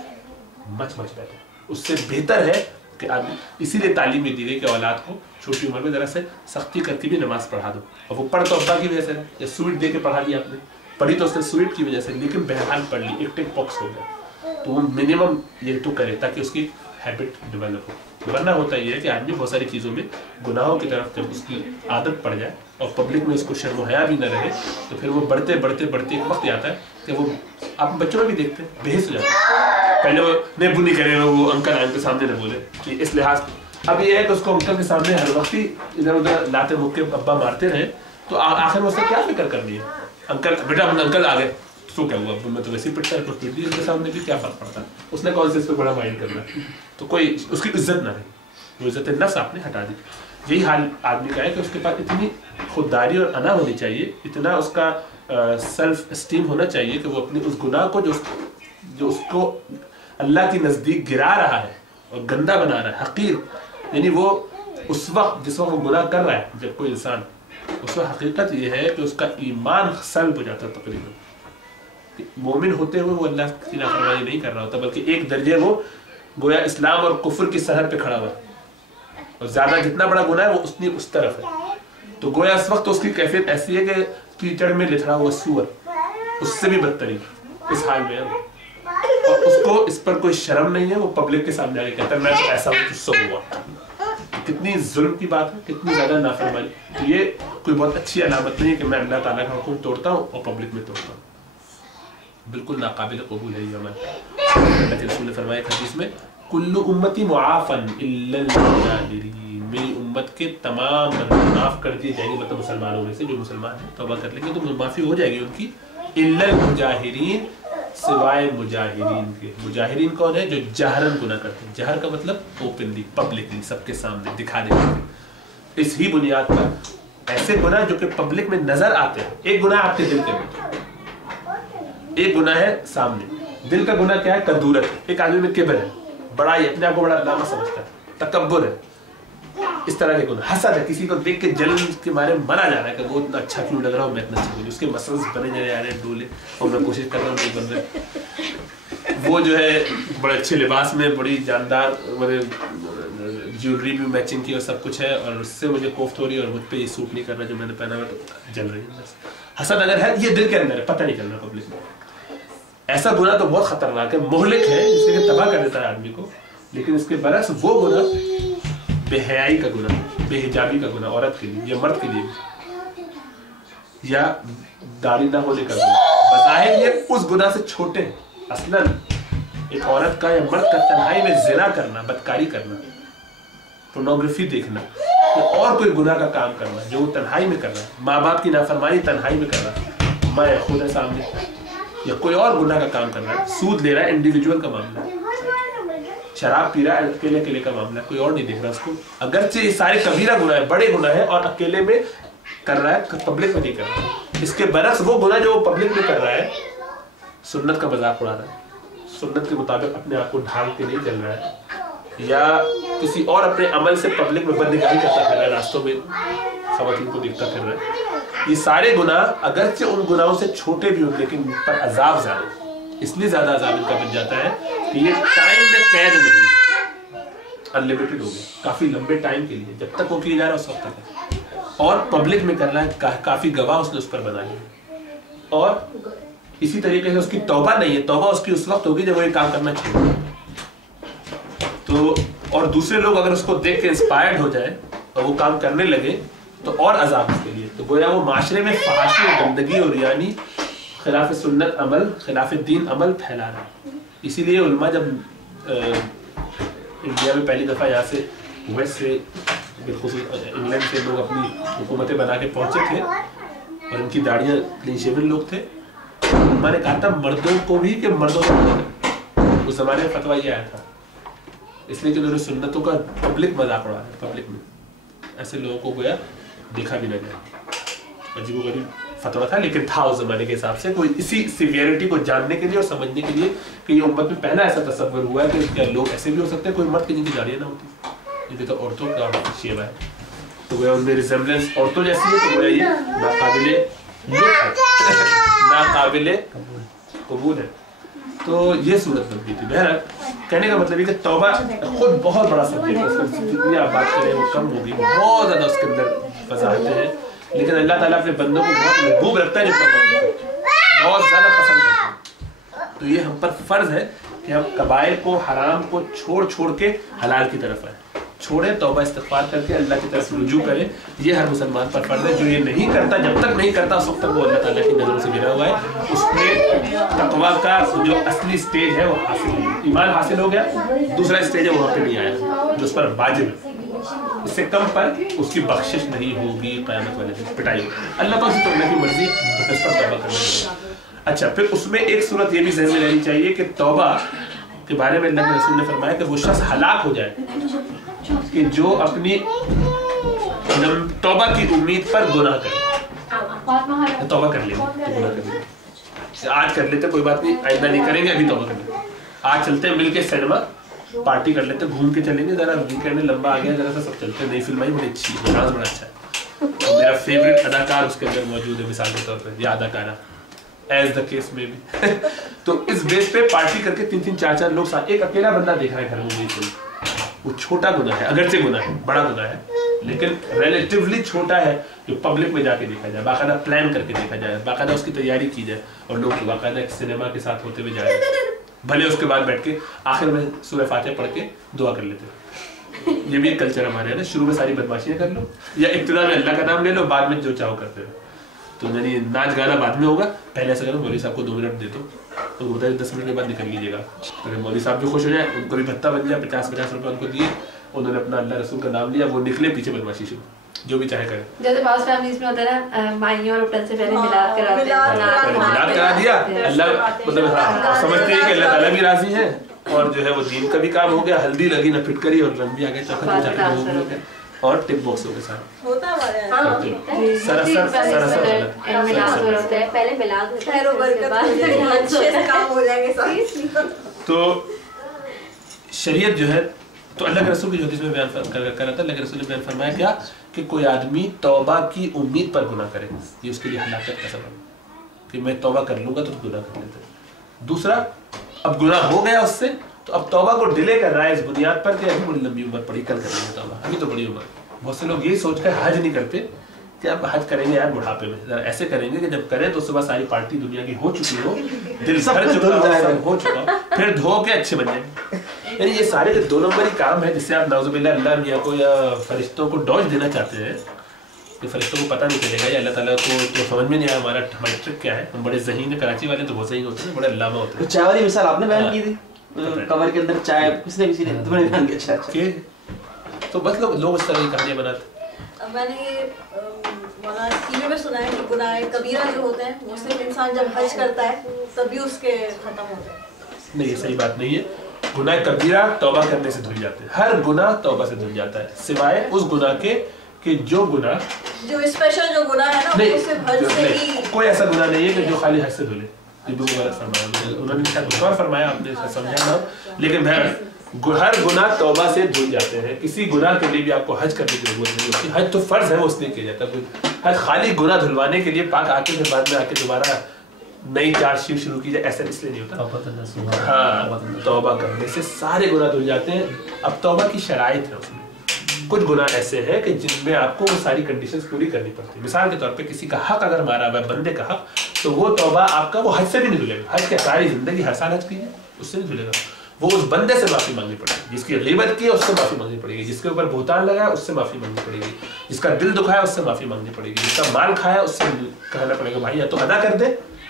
مچ بیٹھے، اس سے بہتر ہے کہ آدمی. اسی لیے تعلیم دی گئی کہ اولاد کو چھوٹی عمر میں ذرا سے سختی کر کے بھی نماز پڑھا دو. اور وہ پڑھ تو ابا کی وجہ سے یا سویٹ دے کے پڑھا دیا آپ نے، پڑھی تو اس نے سویٹ کی وجہ سے، لیکن بہرحال پڑھ لی، ایک ٹک باکس ہو گیا. تو وہ منیمم یہ تو کرے تاکہ اس کی ہیبٹ ڈیولپ ہو. ورنہ ہوتا یہ ہے کہ آدمی بہت ساری چیزوں میں گناہوں کی طرف جب اس کی عادت پڑ جائے اور پبلک میں اس کو شرم و حیا بھی نہ رہے تو پھر وہ بڑھتے بڑھتے بڑھتے ایک وقت آتا ہے کہ وہ آپ بچوں میں بھی دیکھتے ہیں بحث ہو جاتے ہیں. پہلے وہ نہیں بنی کرے وہ انکل آئن کے سامنے نہ بولے کہ اس لحاظ. اب یہ ہے کہ اس کو انکل کے سامنے ہر وقت ہی ادھر ادھر لاتے مکے ابا مارتے رہے تو آخر میں اس نے کیا فکر کرنی ہے. انکل بیٹا انکل آ گئے تو کیا ہوا، میں تو ویسے ہی پٹتا ہے، پیٹ دی ان کے سامنے بھی کیا فرق پڑتا ہے. اس نے کون سے اس پہ بڑا مائنڈ کرنا ہے. تو کوئی اس کی عزت نہ رہی، وہ عزت نفس آپ نے ہٹا دی. یہی حال آدمی کا ہے کہ اس کے پاس اتنی خودداری اور انا ہونی چاہیے، اتنا اس کا سیلف اسٹیم ہونا چاہیے کہ وہ اپنی اس گناہ کو جو اس کو اللہ کی نزدیک گرا رہا ہے اور گندا بنا رہا ہے، حقیر، یعنی وہ اس وقت جس وقت وہ گناہ کر رہا ہے جب کوئی انسان، اس وقت حقیقت یہ ہے کہ اس کا ایمان سلب ہو جاتا ہے. تقریباً مومن ہوتے ہوئے وہ اللہ کی نافرمانی نہیں کر رہا ہوتا، بلکہ ایک درجے وہ گویا اسلام اور کفر کی سرحد پہ کھڑا ہوا ہے اور زیادہ جتنا بڑا گناہ ہے وہ اتنی اس طرف ہے. تو گویا اس وقت اس کی کیفیت ایسی ہے کہ کیچڑ میں لتڑا ہوا سور، اس سے بھی بدترین اس حال میں ہے. اور اس کو اس پر کوئی شرم نہیں ہے، وہ پبلک کے سامنے آ کے کہتا ہے میں تو ایسا ہوں تو سو ہوا. کتنی ظلم کی بات ہے، کتنی زیادہ نافرمانی. تو یہ کوئی بہت اچھی علامت نہیں ہے کہ میں اللہ تعالیٰ کا حکم توڑتا ہوں اور پبلک میں توڑتا ہوں. بالکل ناقابل قبول ہے یہ عمل. اللہ کے رسول نے فرمایا ایک حدیث میں कुल्लु उम्मती मुआफन इल्लल मुजाहिरीन, मेरी उम्मत के तमाम बंदे माफ कर दिए जाएंगे, मतलब मुसलमानों में से जो मुसलमान हैं तौबा कर लेंगे तो माफ़ी हो जाएगी उनकी, इल्लल मुजाहिरीन, सिवाय मुजाहिरीन के। मुजाहिरीन कौन है? जो जहरन गुनाह करते हैं। जहर का मतलब ओपनली, पब्लिकली, सबके सामने दिखा देते। इस ही बुनियाद पर ऐसे गुनाह जो कि पब्लिक में नजर आते हैं, एक गुनाह आपके दिल के में, एक गुनाह है सामने। दिल का गुनाह क्या है? कद्दूरत। एक आदमी में किब्र है, बड़ा ही अपने आप को बड़ा अल्लामा समझता है, तकब्बुर है, इस तरह के गुनाह। हसद है, किसी को देख के जलन के बारे में मरा जा रहा है कि वो इतना अच्छा क्यों लग रहा हूँ, मैं इतना अच्छा क्यों, उसके मसल्स बने जा रहे हैं डोले, और मैं कोशिश कर रहा हूँ नहीं बन रहे। वो जो है बड़े अच्छे लिबास में, बड़ी जानदार ज्वेलरी भी मैचिंग की और सब कुछ है, और उससे मुझे कोफ्त हो रही है और मुझ पर ये सूट नहीं कर रहा जो मैंने पहना हुआ, तो जल रही है। हसद अगर है, ये दिल के अंदर है, पता नहीं चल रहा पब्लिक में। ऐसा गुनाह तो बहुत खतरनाक है, मोहलिक है, जिसके तबाह कर देता है आदमी को। लेकिन इसके बरक्स वो गुनाह बेहयाई का गुनाह, बेहिजाबी का गुनाह, औरत के लिए या मर्द के लिए, या दाढ़ी ना होने का गुनाह, बज़ाहिर ये उस गुनाह से छोटे हैं। असलन एक औरत का या मर्द का तन्हाई में ज़िना करना, बदकारी करना, पोर्नोग्राफी देखना, तो और कोई गुनाह का काम करना जो वो तन्हाई में कर रहा है, माँ बाप की नाफरमानी तन्हाई में कर रहा है, मैं खुद है सामने, या कोई और गुनाह का काम कर रहा है, सूद ले रहा है, इंडिविजुअल का मामला है, शराब पी रहा है, अकेले अकेले का मामला है, कोई और नहीं देख रहा उसको, अगरचे ये सारे कबीरा गुनाह है, बड़े गुनाह है, और अकेले में कर रहा है, पब्लिक में नहीं कर रहा है। इसके बरक्स वो गुनाह जो वो पब्लिक में कर रहा है, सुन्नत का मजाक उड़ा रहा है, सुन्नत के मुताबिक अपने आप को ढाल के नहीं चल रहा है, या किसी और अपने अमल से पब्लिक में बदनिगाही करता फिर रहा है, रास्तों में खवातीन को देखता फिर रहा है। ये सारे गुनाह अगरचे उन गुनाहों से छोटे भी होते, लेकिन पर अजाब ज्यादा, इसलिए ज्यादा अजाब इनका बन जाता है कि ये टाइम में कैद नहीं, अनलिमिटेड हो गया, काफी लंबे टाइम के लिए, जब तक वो किया जा रहा है उस वक्त तक है, और पब्लिक में करना है, काफी गवाह उसने उस पर बना लिया। और इसी तरीके से उसकी तौबा नहीं है, तौबा उसकी उस वक्त होगी जब वो ये काम करना चाहिए। तो और दूसरे लोग अगर उसको देख के इंस्पायर्ड हो जाए और वो काम करने लगे तो और अजाब उसके लिए। तो गोया वो माशरे में फहाशी और गंदगी और यानी खिलाफ सुन्नत अमल, खिलाफ दीन अमल फैला रहा है। इसीलिए उलमा जब इंडिया में पहली दफ़ा यहाँ से वेस्ट से बिल्कुल इंग्लैंड से लोग अपनी हुकूमतें बना के पहुँचे थे और इनकी दाढ़ियाँ क्लीन शेवन लोग थे, उन्होंने कहा था मर्दों को भी कि मर्दों को, उस ज़माने में फतवा ये आया था, इसलिए कि उन्होंने सुन्नतों का पब्लिक मजाक उड़ा है, पब्लिक में ऐसे लोगों को गोया देखा भी ना जाए। अजीबोगरीब फतवा था, लेकिन था उस जमाने के हिसाब से। कोई इसी सीवियरिटी को जानने के लिए और समझने के लिए कि ये उम्मत में पहला ऐसा तस्वर हुआ है कि क्या लोग ऐसे भी हो सकते हैं, कोई मर्द की जिनकी दाढ़ियाँ ना होती, ये तो औरतों का शेवा है, तो गोया उनमें रिजेम्बलेंस औरतों जैसी है, तो गोया ये नाकाबिले नाकाबिले कबूल है। तो ये सूरत बन गई थी। बहरहाल कहने का मतलब ये कि तौबा खुद बहुत बड़ा सब्जेक्ट है, उसमें जितनी आप बात करें वो कम होगी, बहुत ज़्यादा उसके अंदर वजाहतें हैं, लेकिन अल्लाह ताला अपने बंदों को बहुत महबूब रखता है, जो बहुत ज़्यादा पसंद करते हैं। तो ये हम पर फ़र्ज़ है कि हम कबाइल को, हराम को छोड़ के हलाल की तरफ आए, छोड़े, तौबा इस्तिग़फ़ार करके अल्लाह की तरफ रुजू करें। ये हर मुसलमान पर फ़र्ज़ है। जो ये नहीं करता, जब तक नहीं करता उस वक्त तक वो अल्लाह ताला की नज़रों से गिरा हुआ है। उसमें तक़वा का जो असली स्टेज है वो हासिल है, ईमान हासिल हो गया, दूसरा स्टेज है वहाँ पे नहीं आया जो उस पर वाजिब है। इससे कम पर उसकी बख्शिश नहीं होगी, क़यामत वाले दिन पिटाई होगी। अल्लाह तो उसी करने की मर्जी, तो इस पर तौबा करना। अच्छा, फिर उसमें एक सूरत ये भी ज़हन में रहनी चाहिए कि तौबा के बारे में अल्लाह के रसूल ने फरमाया कि वो शख्स हलाक हो जाए कि जो अपनी तौबा की उम्मीद पर गुनाह करे। तौबा कर ले, गुनाह कर ले, आज कर लेते कोई बात नहीं, आइंदा नहीं करेंगे, अभी तौबा कर लेते, आज चलते हैं मिलके सिनेमा पार्टी कर लेते, घूम के चलेंगे, जरा वीकेंड लंबा आ गया, जरा सा सब चलते हैं, नई फिल्म आई बड़ी अच्छी है, डांस बड़ा अच्छा है, तो मेरा फेवरेट अदाकार उसके अंदर मौजूद है, मिसाल के तौर पर या अदाकारा, एज द केस में भी। तो इस बेस पे पार्टी करके 3-3, 4-4 लोग साथ, एक अकेला बंदा देख रहा है घर में नहीं फिल्म, वो छोटा गुनाह है, अगरचे गुनाह है, बड़ा गुनाह है, लेकिन रिलेटिवली छोटा है जो पब्लिक में जाके देखा जाए, बाकायदा प्लान करके देखा जाए, बाकायदा उसकी तैयारी की जाए और लोग बाकायदा एक सिनेमा के साथ होते हुए जाए, भले उसके बाद बैठ के आखिर में सूरह फातिहा पढ़ के दुआ कर लेते। ये भी एक कल्चर हमारे है ना, शुरू में सारी बदमाशियाँ कर लो या इब्तिदा में अल्लाह का नाम ले लो, बाद में जो चाहो करते हो। तो यानी नाच गाना बाद में होगा, पहले ऐसा करो मौलवी साहब को 2 मिनट दे दो, उनको बताइए 10 मिनट के बाद निकल लीजिएगा। अगर मौलवी साहब जो खुश हो जाए, उनको भी भत्ता बन जाए, 50-50 रुपये उनको दिए, उन्होंने अपना अल्लाह रसूल का नाम लिया, वो निकले, पीछे बदमाशी शुरू, जो भी चाहे करें। जैसे बहुत फैमिलीज में होता है ना, माइयों और उठन से पहले मिलाद करा दिया, अल्लाह मतलब समझते हैं कि अल्लाह ताला भी राजी है और जो है वो दीन का भी काम हो गया, हल्दी लगी ना फिटकरी और रंग भी आ गया, चखत और टिप बॉक्स के साथ होता है। पहले मिलाद तो शरीयत जो है, तो अल्लाह के रसूल की हदीस में बयान कर रहा था, अल्लाह के रसूल ने बयान फरमाया क्या कि कोई आदमी तौबा की उम्मीद पर गुनाह करे, ये उसके लिए हलाकत का सबब कि मैं तौबा कर लूंगा तो गुनाह कर लेते हैं। दूसरा, अब गुनाह हो गया उससे, तो अब तौबा को डिले कर रहा है इस बुनियाद पर कि अभी बड़ी लंबी उम्र पड़ी, कल करेंगे तौबा, अभी तो बड़ी उम्र। बहुत से लोग यही सोचकर हज नहीं करते कि अब हज करेंगे यार बुढ़ापे में, जरा ऐसे करेंगे कि जब करें तो सुबह सारी पार्टी दुनिया की हो चुकी हो, दिल भर चुका हो चुका, फिर धो के अच्छे बन जाएंगे। यानी ये सारे जो 2 नंबरी काम है जिससे आप नाउजुबिल्लाह अल्लाह मियां को या फरिश्तों को डॉज देना चाहते हैं, कि फरिश्तों को पता नहीं चलेगा या अल्लाह ताला को तो समझ में नहीं आया हमारी ट्रिक क्या है। हम बड़े ज़हीन है, कराची वाले तो बहुत ज़हीन होते हैं, बड़े अल्लामा होते हैं। चाय वाली मिसाल आपने बयान की थी, कमर के अंदर चाय किसी ने तुमने बयान किया। अच्छा, तो बस लोग इस तरह की कहानियाँ बनाते। मैंने ये टीवी में सुना है कि गुनाह कबीरा जो होते हैं वो सिर्फ इंसान जब हज करता है तभी उसके खत्म होते हैं। नहीं, ये सही बात नहीं है। गुनाह कबीरा तौबा करने से धुल जाते हैं, हर गुनाह तौबा से धुल जाता है, सिवाय उस गुनाह के कि जो गुनाह जो स्पेशल जो गुनाह है ना वो सिर्फ हज से ही, कोई ऐसा गुनाह नहीं है कि जो खाली हज से धुले। ये बिल्कुल गलत फरमाया उन्होंने, शायद कुछ और फरमाया, आपने समझा ना, लेकिन हर गुनाह तौबा से धुल जाते हैं। किसी गुनाह के लिए भी आपको हज करने की जरूरत नहीं होती, हज तो फर्ज है, वो इसलिए किया जाता है। हज खाली गुनाह धुलवाने के लिए पाक आके के बाद में आके दोबारा नई चार्जशीट शुरू की जाए, ऐसा इसलिए नहीं होता। हाँ, तौबा करने से सारे गुनाह धुल जाते हैं। अब तौबा की शराइत है, उसमें कुछ गुनाह ऐसे हैं कि जिनमें आपको वो सारी कंडीशंस पूरी करनी पड़ती है। मिसाल के तौर पे किसी का हक अगर मारा हुआ है, बंदे का हक, तो वो तौबा आपका वो हज से भी नहीं धुलेगा। हज क्या सारी जिंदगी हर साल हज कीजिए, उससे नहीं धुलेगा। वो उस बंदे से माफी मांगनी पड़ेगी, जिसकी ग़ीबत की है उससे माफी मांगनी पड़ेगी, जिसके ऊपर बुहतान लगाया उससे माफी मांगनी पड़ेगी, जिसका दिल दुखाया उससे माफी मांगनी पड़ेगी, जिसका माल खाया उससे कहना पड़ेगा भाई या तो अदा कर दे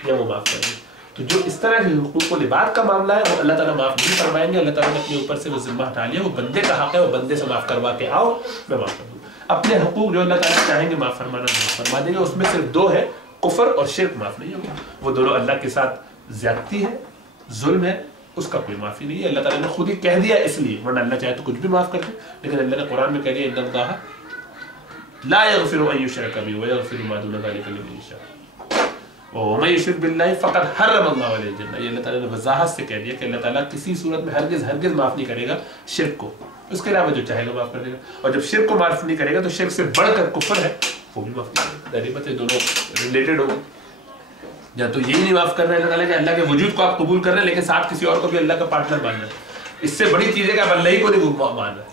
या वो माफ कर दे। तो जो इस तरह के हुकूक व लिबाद का मामला है वो अल्लाह ताला माफ नहीं फरमाएंगे। अल्लाह ताला ने अपने ऊपर से वो जिम्मा हटा लिया, वो बंदे का हक है, वो बंदे से माफ करवा के आओ, मैं माफ कर दूँ। अपने हुकूक जो अल्लाह ताला चाहेंगे माफ फरमाना फरमा देंगे। उसमें सिर्फ 2 है, कुफर और शिर्क माफ नहीं होगा। वो दोनों अल्लाह के साथ ज्यादती है, जुल्म है, उसका कोई माफी नहीं है। अल्लाह ताला ने खुद ही कह दिया इसलिए, वरना अल्लाह चाहे तो कुछ भी माफ कर दे, लेकिन अल्लाह ने कुरान में कह दिया इन्नल्लाह ला यगफिरु अन युश्रका बिही व यगफिरु मा दून ज़ालिका लिमन यशा व मन युश्रिक बिल्लाहि फ़क़द हर्रम अल्लाहु अलैहिल जन्नह। ये अल्लाह ताला ने वज़ाहत से कह दिया कि अल्लाह ताला किसी सूरत में हरगिज़ माफ नहीं करेगा शिर्क को, उसके अलावा जो चाहेगा माफ कर देगा। और जब शिर्क को माफ नहीं करेगा तो शिर्क से बढ़कर कुफ्र है, वो भी माफ नहीं करेगा। दरीबत दोनों रिलेटेड हो गए। या तो यही नहीं माफ कर रहे हैं कि अल्लाह के वजूद को आप कबूल कर रहे हैं, लेकिन साथ किसी और को भी अल्लाह का पार्टनर मान रहे हैं। इससे बड़ी चीज़ है कि आप अल्लाह ही को नहीं मान रहे,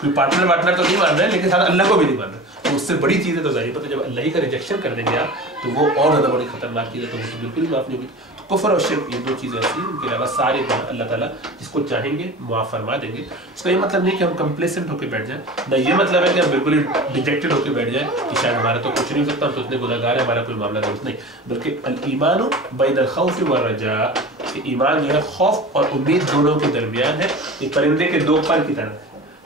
कोई पार्टनर तो नहीं मान रहे हैं, लेकिन साथ अल्लाह को भी नहीं मान रहे। तो उससे बड़ी चीज़ है तो जाहिर है जब अल्लाह ही का रिजेक्शन कर देंगे आप, तो वो और ज़्यादा बड़ी खतरनाक चीज़ है, तो वो तो बिल्कुल ही माफ नहीं होगी। तो कुफ्र और शिर्क ये 2 चीज़ें ऐसी हैं, उनके अलावा सारे अल्लाह ताला जिसको चाहेंगे मुआफ़ फरमा देंगे। उसका ये मतलब नहीं कि हम कंप्लेसेंट होकर बैठ जाएं, ना ये मतलब है कि हम बिल्कुल ही डिजेक्टेड होकर बैठ जाएं कि शायद हमारा तो कुछ नहीं हो सकता, हम तो इतने गुनहगार हैं, हमारा कोई मामला दोस्त नहीं। बल्कि अल-ईमानु बैनल खौफ़ व रजा, ईमान जो है खौफ और उम्मीद दोनों के दरमियान है। ये परिंदे के 2 पर की तरह है,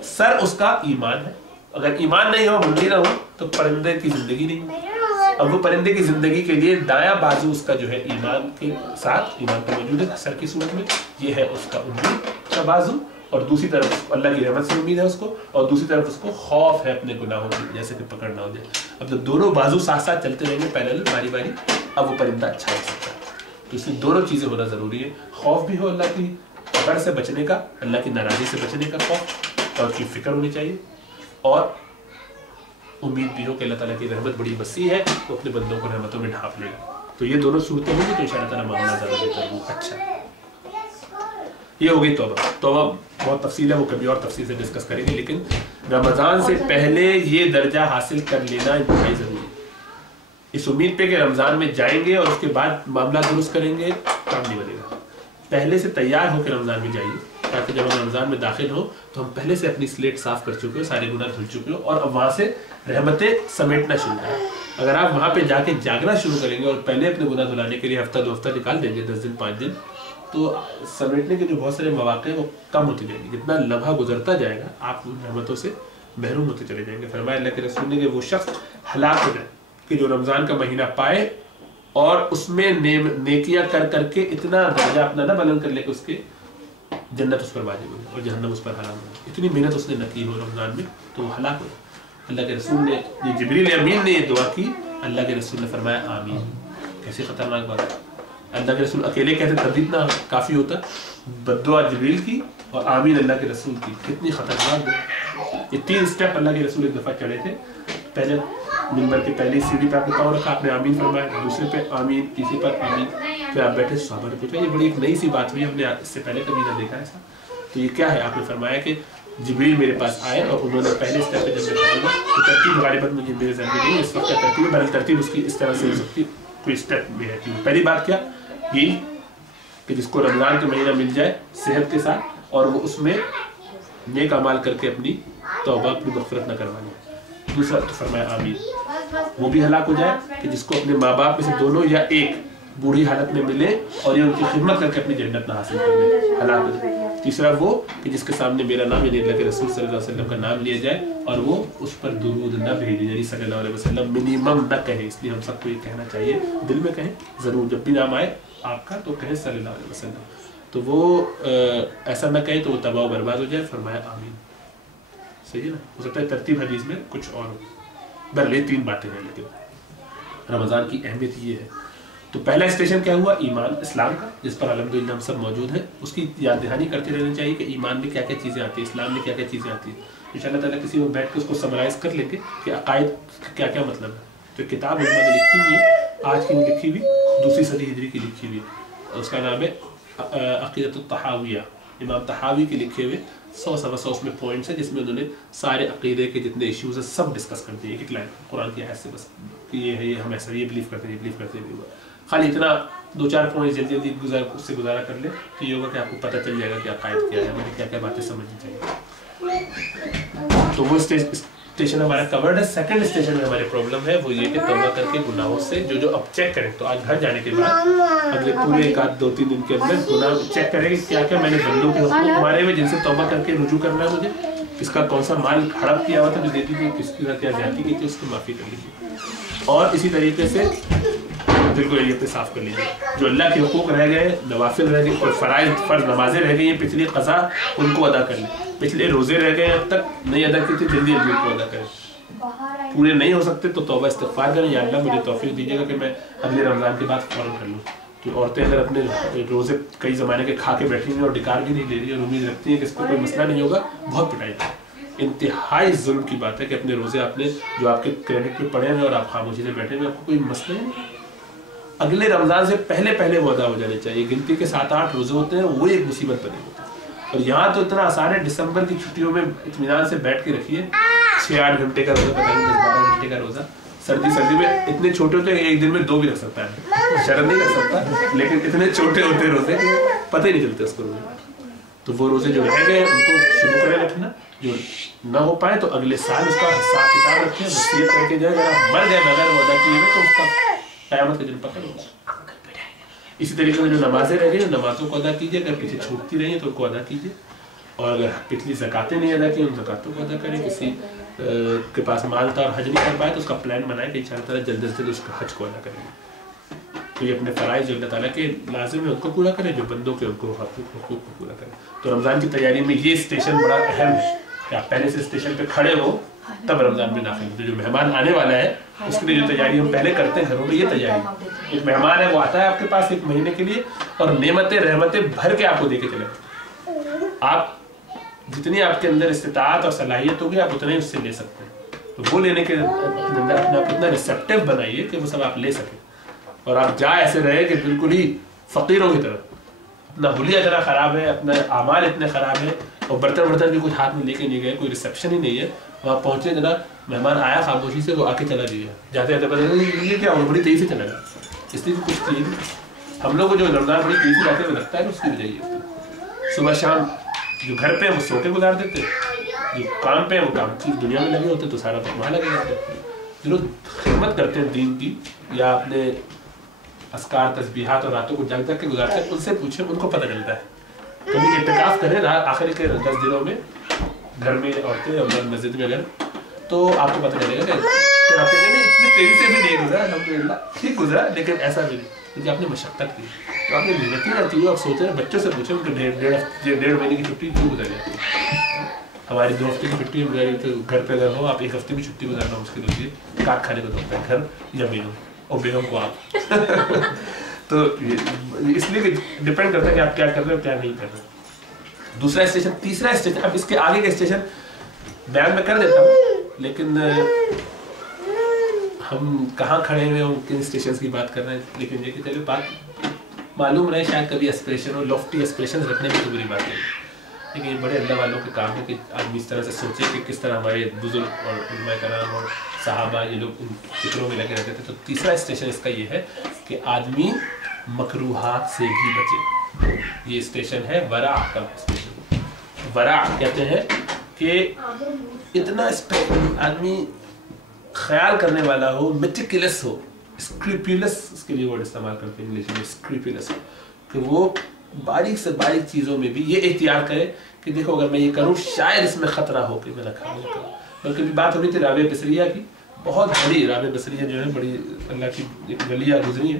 सर उसका ईमान है, अगर ईमान नहीं हो, मुंडी ना हो, तो परिंदे की जिंदगी नहीं हो। अब वो परिंदे की जिंदगी के लिए दायां बाजू उसका जो है ईमान के साथ, ईमान तो मौजूद है सर की सूरत में, ये है उसका उम्मीद का बाजू, और दूसरी तरफ अल्लाह की रहमत से उम्मीद है उसको, और दूसरी तरफ उसको खौफ है अपने गुनाहों की, जैसे कि पकड़ ना हो जाए। अब जब दोनों बाजू साथ साथ चलते रहेंगे पैरेलल बारी बारी, अब वो परिंदा अच्छा हो सकता है। तो इसलिए दोनों चीज़ें होना ज़रूरी है, खौफ भी हो अल्लाह की पकड़ से बचने का, अल्लाह की नाराज़गी से बचने का खौफ और उसकी फ़िक्र होनी चाहिए, और उम्मीद भी हो कि अल्लाह ताला की रहमत बड़ी वसी है, तो अपने बंदों को रहमतों में ढांप लेगा। तो ये दोनों सूरतें होंगी तो इंशाअल्लाह ताला मामला ज़्यादा बेहतर होगा। अच्छा, ये हो गई तौबा। तौबा बहुत तफसील है, वो कभी और तफसील से डिस्कस करेंगे, लेकिन रमज़ान से पहले ये दर्जा हासिल कर लेना इंतहाई ज़रूरी है। इस उम्मीद पे कि रमज़ान में जाएंगे और उसके बाद मामला दुरुस्त करेंगे, काम नहीं बनेगा। पहले से तैयार होकर रमज़ान में जाइए, تاکہ جب ہم رمضان میں داخل ہو تو ہم پہلے سے اپنی سلیٹ صاف کر چکے ہو, سارے گناہ دھل چکے ہو, اور اب وہاں سے رحمتیں سمیٹنا شروع کریں. اگر آپ وہاں پہ جا کے جاگنا شروع کریں گے اور پہلے اپنے گناہ دھلانے کے لیے ہفتہ 2 ہفتہ نکال دیں گے, 10 دن 5 دن, تو سمیٹنے کے جو بہت سارے مواقع ہیں وہ کم ہوتے جائیں گے. جتنا لمحہ گزرتا جائے گا آپ ان رحمتوں سے محروم ہوتے چلے جائیں گے. فرمایا اللہ کے رسول نے کہ وہ شخص ہلاک ہو جائے کہ جو رمضان کا مہینہ پائے اور اس میں نیکیاں کر کر کے اتنا درجہ اپنا نہ بلند کر لے کہ اس کے جنت اس پر واجب ہو اور جہنم اس پر حرام ہو. اتنی محنت اس نے نہ کی ہو رمضان میں تو وہ ہلاک ہو. اللہ کے رسول نے, یہ جبریل امین نے یہ دعا کی, اللہ کے رسول نے فرمایا آمین. کیسی خطرناک بات ہے. اللہ کے رسول اکیلے کہتے تب اتنا کافی ہوتا, بددعا جبریل کی اور آمین اللہ کے رسول کی. کتنی خطرناک دعا. یہ 3 سٹیپ اللہ کے رسول ایک دفعہ چڑھے تھے. پہلے منبر کی پہلی سیڑھی پہ آپ نے پاؤں رکھا, آپ نے آمین فرمایا, دوسرے پہ آمین, تیسری پر آمین, پھر آپ بیٹھے صحابہ نے پوچھا. یہ بڑی ایک نئی سی بات ہوئی, ہم نے اس سے پہلے کبھی نہ دیکھا ایسا. تو یہ کیا ہے؟ آپ نے فرمایا کہ جبریل میرے پاس آئے اور انہوں نے پہلے اسٹیپ پہ جب میں کہا تو ترتیب غالباً مجھے میرے ذہن میں نہیں اس وقت کا ترتیب, بہرحال ترتیب اس کی اس طرح سے ہو سکتی کوئی اسٹیپ بھی ہے. پہلی بات کیا یہی کہ جس کو رمضان کا مہینہ مل جائے صحت کے ساتھ اور وہ اس میں نیک اعمال کر کے اپنی توبہ اپنی مغفرت نہ کروانی. دوسرا تو فرمایا آمین. وہ بھی ہلاک ہو جائے کہ جس کو اپنے ماں باپ میں سے دونوں یا ایک بوڑھی حالت میں ملے اور یہ ان کی خدمت کر کے اپنی جنت نہ حاصل کر لے, ہلاک ہو جائے. تیسرا وہ کہ جس کے سامنے میرا نام یعنی اللہ کے رسول صلی اللہ علیہ وسلم کا نام لیا جائے اور وہ اس پر درود نہ بھیجے, یعنی صلی اللہ علیہ وسلم منیمم نہ کہے. اس لیے ہم سب کو یہ کہنا چاہیے, دل میں کہیں ضرور, جب بھی نام آئے آپ کا تو کہیں صلی اللہ علیہ وسلم. تو وہ ایسا نہ کہیں تو وہ تباہ و برباد ہو جائے. فرمایا آمین. صحیح ہے نا. ہو سکتا ہے ترتیب حدیث میں کچھ اور ہو. بہرحال یہ 3 باتیں ہیں, لیکن رمضان کی اہمیت یہ ہے. تو پہلا اسٹیشن کیا ہوا؟ ایمان, اسلام کا, جس پر الحمدللہ ہم سب موجود ہیں. اس کی یاد دہانی کرتے رہنا چاہیے کہ ایمان میں کیا کیا چیزیں آتی ہیں, اسلام میں کیا کیا چیزیں آتی ہیں. ان شاء اللہ تعالیٰ کسی میں بیٹھ کے اس کو سمرائز کر لیں گے کہ عقائد کیا کیا مطلب ہے. تو کتاب علماء نے لکھی ہوئی ہے, آج کی نہیں لکھی ہوئی, 2ری صدی ہجری کی لکھی ہوئی ہے. اس کا نام ہے عقیدۃ الطحاویہ. امام طحاوی کے لکھے ہوئے 100 اس میں پوائنٹس ہیں جس میں انہوں نے سارے عقیدے کے جتنے ایشوز ہیں سب ڈسکس کر دیے ایک لائن قرآن کی آیت سے. بس کہ یہ ہے, یہ ہم ایسا یہ بلیو کرتے ہیں, یہ بلیو کرتے ہیں. خالی اتنا 2-4 پوائنٹ جلدی اس سے گزارا کر لیں تو یہ ہوگا کہ آپ کو پتہ چل جائے گا کہ عقائد کیا ہے, ہمیں کیا کیا باتیں سمجھنی چاہیے. تو وہ اسٹیشن ہمارا کورڈ ہے. سیکنڈ اسٹیشن میں ہماری پرابلم ہے وہ یہ کہ توبہ کر کے گناہوں سے جو اب چیک کریں. تو آج گھر جانے کے بعد اگلے پورے 1-2-3 دن کے اندر گناہ چیک کریں کہ کیا کیا میں نے بندوں کے حقوق مارے ہوئے جن سے توبہ کر کے رجوع کرنا ہے مجھے, کس کا کون سا مال ہڑپ کیا ہوا تھا جو دیتی تھی, کس کی کیا زیادتی کی تھی, اس کی معافی کر لیجیے. اور اسی طریقے سے دل کو یہ صاف کر لیجیے. جو اللہ کے حقوق رہ گئے, نوافل رہ گئے, کوئی فرض نمازیں رہ گئی ہیں, پچھلی قضا ان کو ادا کر لیں. پچھلے روزے رہ گئے اب تک نہیں ادا کی تھی, جلدی ان کو ادا کریں. پورے نہیں ہو سکتے تو توبہ استغفار کریں, یا اللہ مجھے توفیق دیجیے گا کہ میں اگلے رمضان کے بعد فوراً کر لوں. تو عورتیں اگر اپنے روزے کئی زمانے کے کھا کے بیٹھی ہیں اور ڈکار بھی نہیں دے رہی اور امید رکھتی ہیں کہ اس کو کوئی مسئلہ نہیں ہوگا, بہت پٹائی ہے. انتہائی ظلم کی بات ہے کہ اپنے روزے آپ نے جو آپ کے کریڈٹ پہ پڑے ہیں اور آپ خاموشی سے بیٹھے ہیں, آپ کو کوئی مسئلہ نہیں. اگلے رمضان سے پہلے وہ ادا ہو جانے چاہیے. گنتی کے 7-8 روزے ہوتے ہیں, وہ ایک مصیبت بنے ہوتے ہیں. اور یہاں تو اتنا آسان ہے, دسمبر کی چھٹیوں میں اطمینان سے بیٹھ کے رکھیے. 6-8 گھنٹے کا روزہ, پتہ نہیں 10-12 گھنٹے کا روزہ. سردی میں اتنے چھوٹے ہوتے ہیں کہ ایک دن میں 2 بھی رکھ سکتا ہے, شرم نہیں رکھ سکتا, لیکن اتنے چھوٹے ہوتے ہیں روزے پتہ ہی نہیں چلتے اس کو روزے. تو وہ روزے جو رہ گئے ان کو شروع کرے رکھنا. جو نہ ہو پائے تو اگلے سال اس کا حساب کتاب رکھیں, وصیت کر کے جائے. اگر آپ مر گئے بغیر وہ ادا کیے ہوئے تو اس کا قیامت کا دن پکڑ ہوگا. اسی طریقے سے جو نمازیں رہ گئی نمازوں کو ادا کیجیے. اگر پیچھے چھوٹتی رہی تو ان کو ادا کیجیے. اور اگر پچھلی زکاتیں نہیں ادا کی ان زکاتوں کو ادا کریں. کسی کے پاس مال تھا اور حج نہیں کر پائے تو اس کا پلان بنائے کہ انشاءاللہ تعالیٰ جلد سے جلد اس کا حج کو ادا کریں گے. تو یہ اپنے فرائض جو اللہ تعالیٰ کے لازم ہے ان کو پورا کریں, جو بندوں کے ان کو حقوق کو پورا کریں. تو رمضان کی تیاری میں یہ اسٹیشن بڑا اہم ہے کہ آپ پہلے سے اسٹیشن پہ کھڑے ہو تب رمضان میں داخل ہو. جو مہمان آنے والا ہے اس کے لیے جو تیاری ہم پہلے کرتے ہیں گھروں میں, یہ تیاری. ایک مہمان ہے وہ آتا ہے آپ کے پاس 1 مہینے کے لیے اور نعمتیں رحمتیں بھر کے آپ کو دے کے چلے. آپ جتنی آپ کے اندر استطاعت اور صلاحیت ہوگی آپ اتنا ہی اس سے لے سکتے ہیں. تو وہ لینے کے اندر اپنا اتنا ریسیپٹیو بنائیے کہ وہ سب آپ لے سکیں. اور آپ جا ایسے رہے کہ بالکل ہی فقیروں کی طرح, اپنا حلیہ اتنا خراب ہے, اپنا اعمال اتنے خراب ہے, اور برتن بھی کچھ ہاتھ میں لے کے نہیں گئے, کوئی ریسیپشن ہی نہیں ہے. وہاں پہنچے جناب مہمان آیا خاموشی سے, وہ آ کے چلا گیا, جاتے جاتے پتہ یہ کیا وہ بڑی تیزی سے چلا گیا. اس لیے کچھ چیز ہم لوگ کو جو رمضان بڑی تیزی سے جاتے ہوئے لگتا ہے اس کی وجہ یہ ہوتی ہے. صبح شام जो घर पे हैं वो सो के गुजार देते हैं, जो काम पे हैं वो काम की दुनिया में लगे होते हैं, तो सारा वक्त वहाँ लगे रहते हैं। जो लोग खिदमत करते हैं दीन की या अपने अस्कार तस्बीहात और रातों को जाग जाग के गुजारते हैं, उनसे पूछे, उनको पता चलता है। कभी इत्तिकाफ करें आखिर के 10 दिनों में घर में औरतें और मस्जिद में अगर, तो आपको पता चलेगा कि आप कहेंगे इतनी तेजी से भी नहीं गुजरा, अल्हम्दुलिल्लाह ठीक गुजरा, लेकिन ऐसा भी नहीं, क्योंकि आपने मशक्क़त की, तो आपने मेहनत नहीं रहती है। आप सोच रहे हैं, बच्चों से पूछे उनके डेढ़ महीने की छुट्टी क्यों गुजर जाती है। हमारी 2 हफ्ते की छुट्टी गुजारी, तो घर पे अगर हो आप 1 हफ्ते की छुट्टी गुजारना मुश्किल होती है। काट खाने को होता है घर या बेगम, और बेगम को आप तो इसलिए डिपेंड करता है कि आप क्या कर रहे हो क्या नहीं कर रहे। दूसरा स्टेशन, तीसरा स्टेशन, अब इसके आगे के स्टेशन बयान में कर देता हूँ, लेकिन हम कहाँ खड़े हुए हैं, किन स्टेशन की बात कर रहे हैं, लेकिन ये कि चलिए बात मालूम रहे, शायद कभी एस्पिरेशन और लॉफ्टी एस्पिरेशन रखने में तो बुरी बात है, लेकिन ये बड़े अल्लाह वालों के काम है कि आदमी इस तरह से सोचे कि किस तरह हमारे बुजुर्ग और उलमा कराम और सहाबा ये लोग उन फिक्रों में लगे रहते थे। तो तीसरा स्टेशन इसका ये है कि आदमी मकरूहात से भी बचे। ये स्टेशन है वरा का स्टेशन। वरा कहते हैं कि इतना आदमी ख्याल करने वाला हो, मेटिकुलस हो, स्क्रूपुलस, इसके लिए वर्ड इस्तेमाल करते हैं इंग्लिश में, स्क्रूपुलस, कि वो बारीक से बारीक चीज़ों में भी ये एहतियात करे कि देखो अगर मैं ये करूँ शायद इसमें ख़तरा हो कि मैं ना करूँ। बल्कि भी बात हो रही थी राबिया बसरिया की, बहुत बड़ी राबिया बसरिया जो है बड़ी अल्लाह की एक वलिया गुजरी है,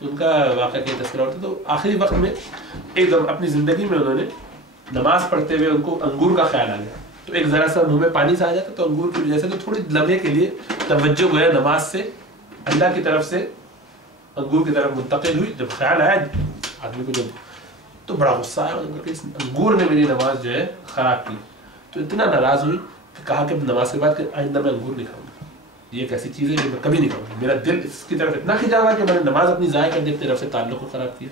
तो उनका वाक़या की तस्करा होता है। तो आखिरी वक्त में एकदम अपनी ज़िंदगी में उन्होंने नमाज़ पढ़ते हुए उनको अंगूर का ख्याल आ गया, तो एक ज़रा सा मुँह में पानी सा आ जाता, तो अंगूर की वजह से तो थोड़ी लम्हे के लिए तवज्जो गया नमाज से अल्लाह की तरफ से अंगूर की तरफ मुंतकिल हुई। जब ख्याल आया आदमी को, जब तो बड़ा गुस्सा आया, अंगूर ने मेरी नमाज जो है ख़राब की, तो इतना नाराज़ हुई कि कहा कि नमाज के बाद आइंदा मैं अंगूर नहीं खाऊंगा, ये एक ऐसी चीज़ है जो मैं कभी नहीं खाऊंगा। मेरा दिल इसकी तरफ इतना खिंचा हुआ कि मैंने नमाज अपनी ज़ाया कर दी, अपनी तरफ से ताल्लुक़ को ख़राब किया,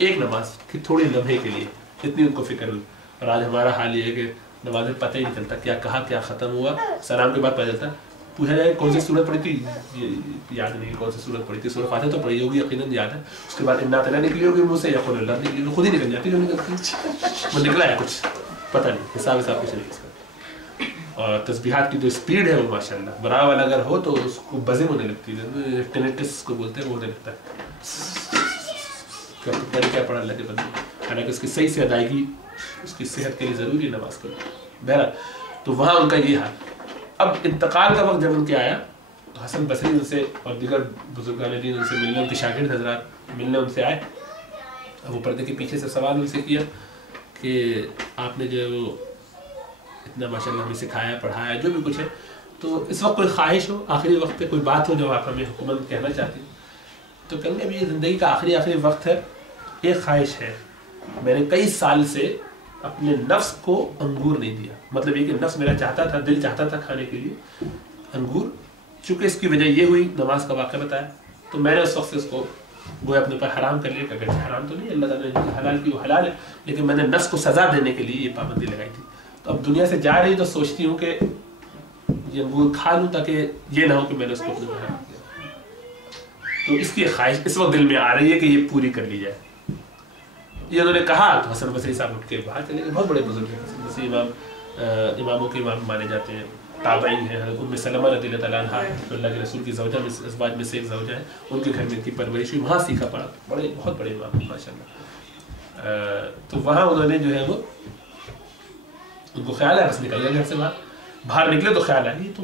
एक नमाज की थोड़ी लम्हे के लिए, इतनी उनको फिक्र हुई। और आज हमारा हाल ये है कि नमाज में पता ही नहीं चलता क्या कहा क्या ख़त्म हुआ, सलाम के बाद पता चलता, पूछा जाए कौन सी सूरत पढ़ी थी, याद नहीं कौन सी सूरत पढ़ी थी, सूरत फातिहा तो पढ़ी होगी यकीनन याद है, उसके बाद इन्ना तला निकली होगी मुँह से या खुद अल्लाह निकली, खुद ही निकल जाती जो निकलती, वो निकला है कुछ पता नहीं, हिसाब कुछ नहीं इसका। और तस्बीहात की जो स्पीड है वो माशाल्लाह, बरा वाला अगर हो तो उसको बज़िंग होने लगती है, टेनेटिस को बोलते हैं, वो होने लगता है क्या पढ़ा अल्लाह के बंदे, हालांकि उसकी सही से अदायगी उसकी सेहत के लिए ज़रूरी है नमाज को। बहरहाल तो वहाँ उनका ये हाल। अब इंतकाल का वक्त जब उनके आया तो हसन बसरी उनसे और दीगर बुजुर्गान दीन उनसे मिलने, उनके शागिर्द हज़रात मिलने उनसे आए। अब वो पर्दे के पीछे से सवाल उनसे किया कि आपने जो इतना माशाल्लाह हमें सिखाया पढ़ाया जो भी कुछ है, तो इस वक्त कोई ख्वाहिश हो, आखिरी वक्त पे कोई बात हो जो आप हमें हुकूमत कहना चाहती हैं, तो कहेंगे अभी ये ज़िंदगी का आखिरी वक्त है, एक ख्वाहिश है, मैंने कई साल से अपने नफ्स को अंगूर नहीं दिया, मतलब ये कि नफ्स मेरा चाहता था, दिल चाहता था खाने के लिए अंगूर, चूँकि इसकी वजह ये हुई नमाज का वाक़या बताया, तो मैंने उस वक्त से उसको गोया अपने पर हराम कर लिया। अगर हराम तो नहीं, अल्लाह ताला ने हलाल की वो हलाल है, लेकिन मैंने नफ्स को सज़ा देने के लिए ये पाबंदी लगाई थी। तो अब दुनिया से जा रही तो सोचती हूँ कि ये अंगूर खा लूँ ताकि ये ना हो कि मैंने उसको अपने पर हराम किया। तो इसकी ख्वाहिश इस वक्त दिल में आ रही है कि ये पूरी कर ली जाए। ये उन्होंने कहा तो हसन बसरी साहब उठ के बाहर चले गए। बहुत बड़े बुजुर्ग हैं, हसन बसरी इमामों के इमाम माने जाते हैं, ताबईन हैं। उम्मे सलमा रज़ियल्लाहु तआला अन्हा अल्लाह के रसूल की ज़ौजा में अज़वाज में से एक ज़ौजा है, उनके घर में इनकी परवरिश हुई, वहाँ सीखा पढ़ा, बड़े बहुत बड़े इमाम हैं माशाल्लाह। तो वहाँ उन्होंने जो है वो उनको ख्याल है, बस निकल गया घर से बाहर निकले तो ख्याल है ये तो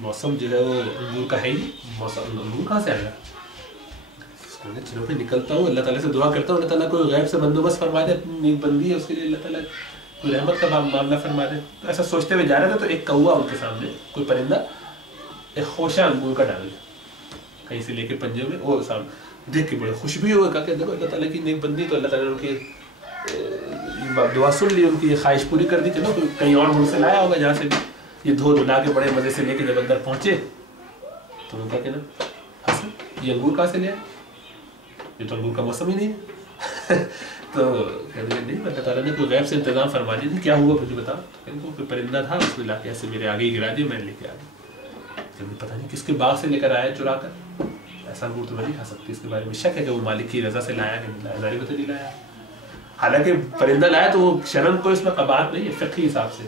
मौसम जो है वो अंगूर का है ही, मौसम अंगूर कहाँ से आएगा। चलो फिर निकलता हूँ, अल्लाह ताला से दुआ करता हूँ, अल्लाह ताला कोई गैब से बंदोबस्त फरमा दे, अपनी नेक बंदी है उसके लिए अल्लाह ताला कोई रहमत का मामला फरमा दे। तो ऐसा सोचते हुए जा रहे थे तो एक कौवा उनके सामने, कोई परिंदा एक खोशा अंगूर का डाल दिया कहीं से लेके पंजे में, वो सामने देख के बड़े खुश भी हुए, कहा देखो अल्लाह ताला की नेक बंदी, तो अल्लाह ताला ने उनकी दुआ सुन ली, उनकी ये ख्वाहिश पूरी कर दी। चलो कहीं और मुल्क से लाया होगा जहाँ से ये धो धुला के बड़े मज़े से लेके जब अंदर पहुँचे तो उनका कहना हसन ये अंगूर कहाँ से लिया, ये तो अंगूर का मौसम ही नहीं है। तो कहने नहीं, अल्लाह ताला ने कोई गैब से इंतज़ाम फरमा दिया, क्या हुआ मुझे बताओ। तो कहने को कोई परिंदा था, उसने ला के ऐसे मेरे आगे ही गिरा दिया, मैंने लेके आ गया। जब पता नहीं किसके बाग से लेकर आया चुरा कर, ऐसा अंगूर तो मैं नहीं खा सकती, इसके बारे में शक है कि वो मालिक की रज़ा से लाया कि नहीं लाया, ज़ाहिर बात नहीं लाया। हालांकि परिंदा लाया तो वो शर्म को इसमें कबाहत नहीं है फ़िक़ही हिसाब से,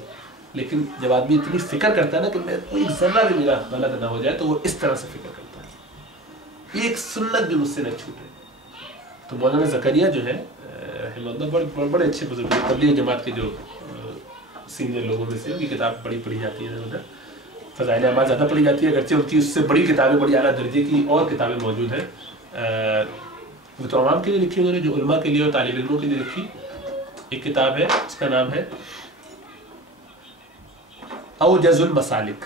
लेकिन जब आदमी इतनी फिक्र करता है ना कि मैं कोई जर्रा भी मेरा गलत ना हो जाए, तो वो इस तरह से फिक्र करता है, एक सुन्नत भी मुझसे न छूटे। तो मौलाना ज़करिया जो है बड़े अच्छे बुजुर्ग, तबलीग जमात के जो सीनियर लोगों में से, उनकी किताब पढ़ी जाती है उधर, फ़ज़ाइल अमाल ज़्यादा पढ़ी जाती है, अगरचे उनकी उससे बड़ी किताबें, बड़ी आला दर्जे की और किताबें मौजूद हैं। वो तो आवाम के लिए लिखी उन्होंने, जो उलमा के लिए और तालिब इल्मों के लिए लिखी एक किताब है, इसका नाम है औजज़ुल मसालिक,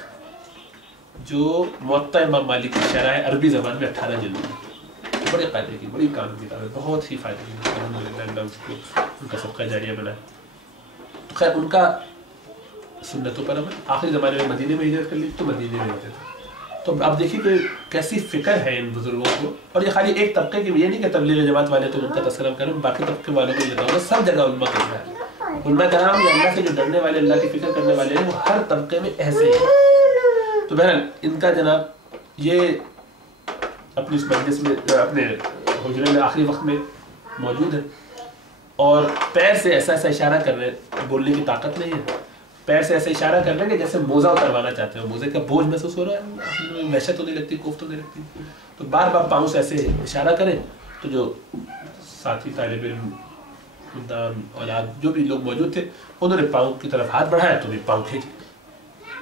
जो मुअत्ता इमाम मालिक की शरह है, अरबी ज़बान में 18 जिल्द में, बड़े क़ायदे की, बड़ी काम की किताब है, बहुत ही फ़ायदे की, अल्हम्दुलिल्लाह उसको उनका सदका जारिया बनाए। तो खैर उनका सुन्नतों पर अमल, आखिरी ज़माने में मदीने में हिजरत कर ली तो मदीने में रहते थे। तो आप देखिए कि कैसी फ़िक्र है इन बुज़ुर्गों को, और ये खाली एक तबके की, ये नहीं कि तबलीग जमात वाले तो उनका तस्करा करें, बाकी तबके वालों को बताऊँगा, सब जगह उलमा कर रहा है। उलमा कराम या अल्लाह से जो डरने वाले, अल्लाह की फ़िक्र करने वाले हैं, वो हर तबके में ऐसे ही है। तो बहरहाल इनका जनाब ये अपनी इस मजलिस में, अपने हुजरे में आखिरी वक्त में मौजूद है, और पैर से ऐसा ऐसा इशारा कर रहे हैं, बोलने की ताकत नहीं है, पैर से ऐसे इशारा कर रहे हैं कि जैसे मोज़ा उतरवाना चाहते हो, मोज़े का बोझ महसूस हो रहा है, वहशत होने लगती, कोफ्त होने लगती, तो बार बार पाँव से ऐसे इशारा करें, तो जो साथी तालिब इल्म, औलाद जो भी लोग मौजूद थे, उन्होंने पाँव की तरफ हाथ बढ़ाया तो भी पाँव खींचे,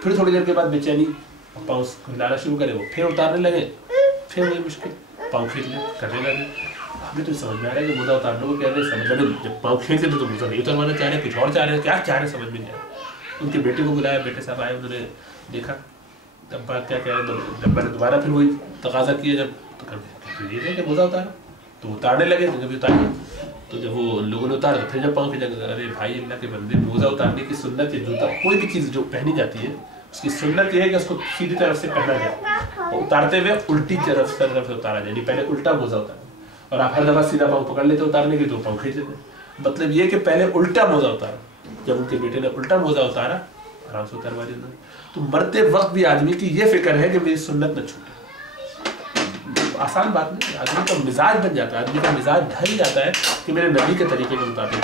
फिर थोड़ी देर के बाद बेचैनी, पाँव हिलाना शुरू करे, वो फिर उतारने लगे, फिर वही मुश्किल, पाँव खींच ले करने लगे। हमें तो समझ में आ रहा है कि मोज़ा उतारने को कह रहे हैं, समझ में जब पाँव खींच लेते तो मोज़ा नहीं उतरवाना चाह रहे, कुछ और चाह रहे हैं, क्या चाह रहे समझ में नहीं आ रहा। उनके बेटे को बुलाया, बेटे साहब आए, उन्होंने देखा, तब बात क्या कह रहे, जब मैंने दोबारा फिर वही तकाजा किया, जब तो ये कि मोज़ा उतारा, तो उतारने लगे, तो जब उतारे, तो जब वो उन लोगों ने उतारा, तो फिर जब पाँव खींचा, अरे भाई अल्लाह के बंदे, मोज़ा उतारने की सुन्नत है, जूता कोई भी चीज़ जो पहनी जाती है उसकी सुन्नत ये है कि उसको सीधी तरफ से पहना जाए, और उतारते हुए उल्टी तरफ से उतारा जाए, पहले उल्टा मोज़ा उतारा, और आप हर दफ़ा सीधा पाँव पकड़ लेते उतारने की, तो पाँव खींच लेते। मतलब ये कि पहले उल्टा मोज़ा उतारा, जब उनके बेटे ने उल्टा मोज़ा उतारा, आराम से उतारवा दिया। तो मरते वक्त भी आदमी की ये फिक्र है कि मेरी सुन्नत न छूटे। आसान बात नहीं, आदमी का मिजाज बन जाता है, आदमी का मिजाज ढल जाता है कि मेरे नबी के तरीके के मुताबिक।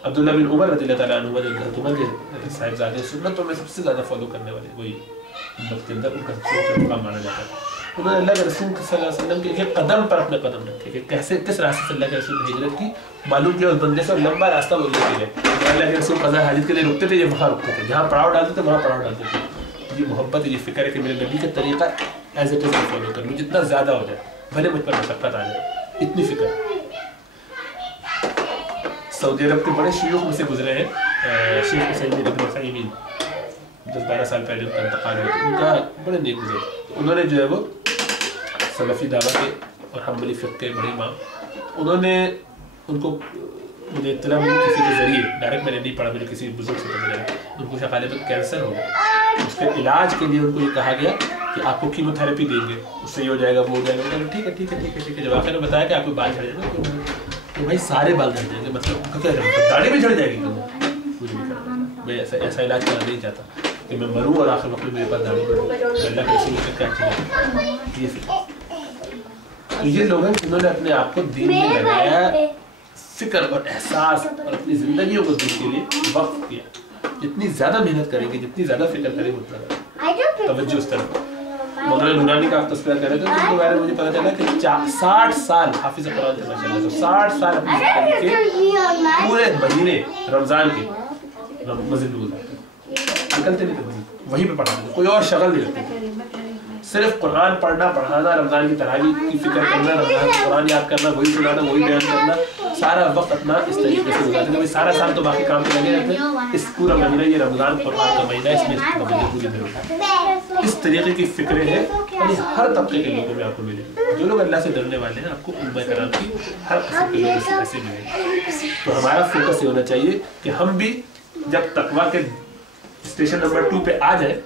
अब्दुल्लाह बिन उमर रज़ियल्लाहु ताला अन्हु, जो उमर के साहिबजादे, सुन्नतों में सबसे ज़्यादा फॉलो करने वाले, वही उम्मत के अंदर उनका सबसे ऊंचा मुकाम माना जाता है। उन्होंने अल्लाह के रसूल सल्लल्लाहु अलैहि वसल्लम के एक कदम पर अपने कदम रखे कि कैसे किस रास्ते से अल्लाह के रसूल ने हिजरत की, मालूम किया उस बंदे से, लंबा रास्ता वो लेके गए। अल्लाह के रसूल क़ज़ा हाजत के लिए रुकते थे, ये वहाँ रुकते थे, जहाँ पड़ाव डालते थे वहाँ पड़ाव डालते थे। ये मोहब्बत, ये फ़िक्र है कि मेरे नबी का तरीका एज इट इज़ फॉलो कर लूँ, जितना ज़्यादा हो जाए, भले मुझ पर मशक्क़त आ जाए, इतनी फ़िक्र। सऊदी अरब के बड़े शयूख में से गुजरे हैं, शेख हुसैन बिन उसैमीन, 10-12 साल पहले उनका इंतकाल हुआ, उनका बड़े नेक गुजरे। उन्होंने जो है वो सलफ़ी दावा के और हम्बली फ़िक़्ह के बड़े इमाम, उन्होंने उनको, मुझे इत्तला मिली किसी के ज़रिए, डायरेक्ट मैंने नहीं पढ़ा, मुझे किसी बुजुर्ग से पता चला, उनको शायद कैंसर हो गया, उसके इलाज के लिए उनको ये कहा गया कि आपको कीमोथेरेपी देंगे, उससे ये हो जाएगा, वो हो जाएगा। ठीक है ठीक है ठीक है ठीक है। जब आखिर ने बताया कि आपको बाल झड़ जाएगा, तो भाई सारे बाल झड़ जाएंगे, मतलब क्या करें, दाढ़ी भी झड़ जाएगी, कुछ नहीं करना, मैं ऐसा इलाज करना नहीं चाहता कि मैं मरूँ और आखिर वक्त में मेरे पास दाढ़ी बढ़े, अल्लाह के रसूल से क्या चाहिए। ये लोग हैं जिन्होंने अपने आप को दीन में लगाया, फिक्र और एहसास और अपनी ज़िंदगियों को दीन के लिए वक्फ किया। जितनी ज़्यादा मेहनत करेंगे, जितनी ज़्यादा फिक्र करेंगे, उतना तवज्जो उस तरफ। मौलाना नूरानी का आप तस्करा कर रहे थे, तो उनके बारे में मुझे पता चला कि 60 साल हाफिज़ कुरान थे माशाअल्लाह, तो 60 साल अपनी ज़िंदगी के पूरे महीने रमज़ान के मस्जिद में गुजारते, निकलते नहीं थे मस्जिद, वहीं पे पढ़ाते थे, कोई और शगल नहीं रखते थे, सिर्फ कुरान पढ़ना, पढ़ाना, रमज़ान की तरावी की फिक्र करना, रमज़ान का कुरान याद करना, वही सुनाना, वही बयान करना, सारा वक्त अपना इस तरीके से गुजारते थे। सारा साल तो बाकी काम पे लगे रहते, इस पूरा महीना ये रमज़ान कुरान का महीना, इसमें पूरी देर इस तरीके की फिक्रें हैं, और ये हर तबके के लोगों में आपको मिलेगी। जो लोग अल्लाह से डरने वाले हैं, आपको उम्मा कराम की हर किस्म के लोग ऐसे मिलेंगे। तो हमारा फोकस ये होना चाहिए कि हम भी जब तकवा के स्टेशन नंबर 2 पे आ जाए,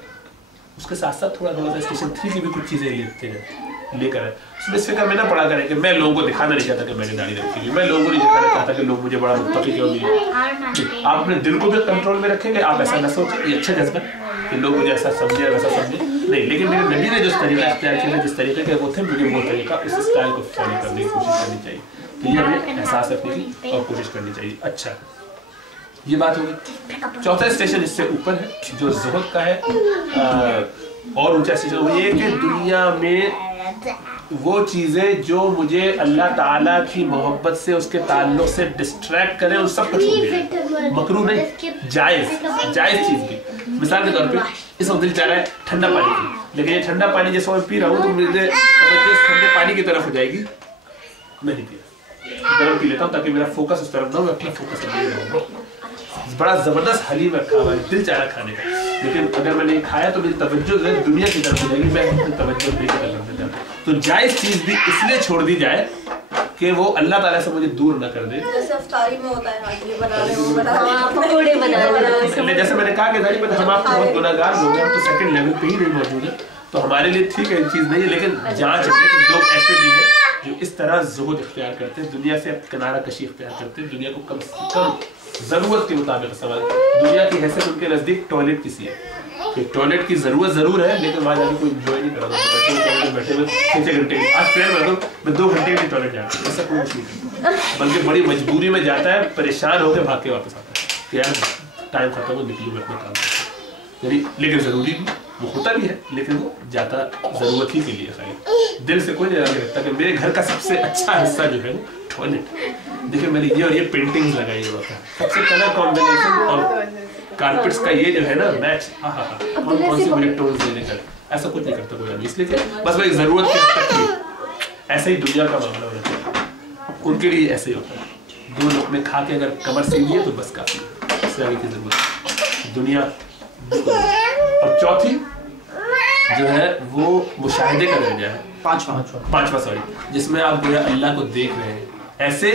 उसके साथ साथ थोड़ा थोड़ा स्टेशन 3 की भी कुछ चीज़ें लेकर आए। उसमें इस फिक्र में ना पड़ा करें कि मैं लोगों को दिखाना नहीं चाहता कि मैंने दाढ़ी रखी हुई, मैं लोगों को नहीं दिखाना चाहता कि लोग मुझे बड़ा मुत्तकी क्यों मिले। आप अपने दिल को भी कंट्रोल में रखेंगे, आप ऐसा न सोचें ये अच्छा जज्बा कि लोग मुझे ऐसा समझे वैसा समझे, नहीं। लेकिन मेरे नबी ने जिस तरीका इख्तियार किया, जिस तरीके के वो थे, मुझे वो तरीका उस स्टाइल को फॉलो करने की कोशिश करनी चाहिए। तो ये हमें एहसास रखने की और कोशिश करनी चाहिए। अच्छा, ये बात होगी। चौथा स्टेशन इससे ऊपर है जो ज़ुहद का है, और ऊंचा स्टेशन वो ये कि दुनिया में वो चीज़ें जो मुझे अल्लाह ताला की मोहब्बत से, उसके ताल्लुक से डिस्ट्रैक्ट करें, उन सब को छोड़ दें। मकरूह नहीं, जायज़ चीज़ भी। मिसाल के तौर पे इस वक्त दिल चाह रहा है ठंडा पानी की, लेकिन ये ठंडा पानी जैसे मैं पी रहा हूँ तो मुझे ठंडे पानी की तरफ हो जाएगी, नहीं पिया, गर्म पी लेता हूँ ताकि मेरा फोकस उस तरफ ना हो, अपना फोकस रहूँ। बड़ा ज़बरदस्त हलीम रखा हुआ है, दिल चाह रहा खाने का, लेकिन अगर मैंने खाया तो मेरी तवज्जो जो है दुनिया की तरफ हो जाएगी, मैं अपनी तवज्जो बेकार कर देता हूँ। तो जायज़ चीज़ भी इसलिए छोड़ दी जाए कि वो अल्लाह ताला से मुझे दूर न कर दे। जैसे इफ्तारी में होता है, आज ये बना रहे, वो बना रहे, पकोड़े बना रहे। जैसे मैंने कहा कि हम आपको बहुत गुनाहगार लोग हैं, हम तो सेकंड लेवल पे ही नहीं मौजूद है, तो हमारे लिए ठीक है, चीज़ नहीं है, लेकिन जांच है कि लोग ऐसे भी हैं जो इस तरह ज़ुहद इख्तियार करते हैं, दुनिया से किनारा कशी इख्तियार करते हैं, दुनिया को कम से कम ज़रूरत के मुताबिक इस्तेमाल। दुनिया की हैसियत उनके नज़दीक टॉयलेट किसी है, टॉयलेट की ज़रूरत ज़रूर है, लेकिन वहाँ जाकर कोई इंजॉय नहीं कर रहा, बैठे हुए 6 घंटे आज प्लान बना दो मैं 2 घंटे के टॉयलेट जाता हूँ, ऐसा कोई नहीं, बल्कि बड़ी मजबूरी में जाता है, परेशान होकर भाग के वापस आता है कि यार टाइम खत्म हो, निकलूँ मैं अपना काम यानी। लेकिन ज़रूरी भी वो होता भी है, लेकिन वो जाता ज़रूरत ही के लिए खाली, दिल से कोई नहीं रखता कि मेरे घर का सबसे अच्छा हिस्सा जो है वो टॉयलेट। देखिए मैंने ये और ये पेंटिंग्स लगाई हुआ था, सबसे कलर कॉम्बिनेशन और कारपेट्स का ये जो है ना मैच, कौन सी मुझे टोन्स देने का, ऐसा कुछ नहीं करता कोई आदमी, इसलिए कि बस वही ज़रूरत के हद तक ही। ऐसा ही दुनिया का मामला होना चाहिए, उनके लिए ऐसे ही होता है, 2 लोग में खा के अगर कमर सीधी है तो बस काफ़ी है, इससे आगे की ज़रूरत दुनिया। और चौथी जो है वो मुशाहिदे का दर्जा है, पांचवा सॉरी, जिसमें आप जो है अल्लाह को देख रहे हैं, ऐसे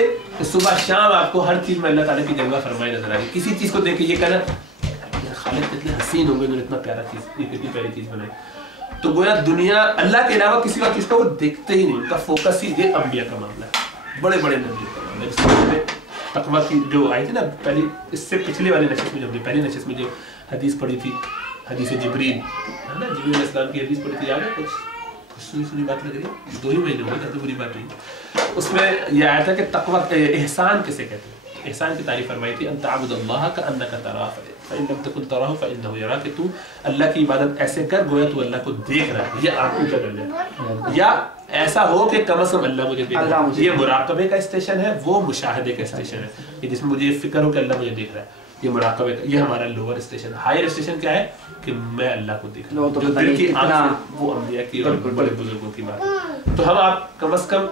सुबह शाम आपको हर चीज़ में अल्लाह ताला की जलवा फरमाई नजर आ रही है। किसी चीज़ को देख के ये कहना खालिद कितने हसीन होंगे जो इतना प्यारा चीज़, इतनी प्यारी चीज़ बनाई, तो गोया दुनिया अल्लाह के अलावा किसी और चीज़ को वो देखते ही नहीं, उनका फोकस ही ये अंबिया का मामला है, बड़े बड़े नबियों का मामला है। तकवा की जो आई थी ना पहली, इससे पिछले वाले नशिश में, जब पहली नशिश में जो हदीस पढ़ी थी, हदीस जिब्रील है ना, जिब्रील अलैहिस्सलाम की हदीस पढ़ी थी, याद है कुछ सुनी बात लग रही है, 2 ही महीने हो गए, तो बुरी बात नहीं। उसमें यह आया था कि तकवा एहसान किसे कहते हैं, एहसान की तारीफ फरमाई थी, अन तअबुदल्लाह कअन्नका तराह फ़इन लम तकुन तराहु फ़इन्नहु यराक, कि तू अल्लाह की इबादत ऐसे कर गोया तू अल्लाह को देख रहा है, ये आंखों का दर्जा, या ऐसा हो कि कम से कम अल्लाह मुझे देख रहा है। ये मुराक़बे का स्टेशन है, वो मुशाहिदे का स्टेशन है, जिसमें मुझे फिक्र हो कि अल्लाह मुझे देख रहा है, ये मुराक़बे का, ये हमारा लोअर स्टेशन। हायर स्टेशन क्या है कि मैं अल्लाह को देख रहा हूँ, जो दिल की आँख, वो अंबिया की और बड़े बुजुर्गों की बात है। तो हम आप कम से कम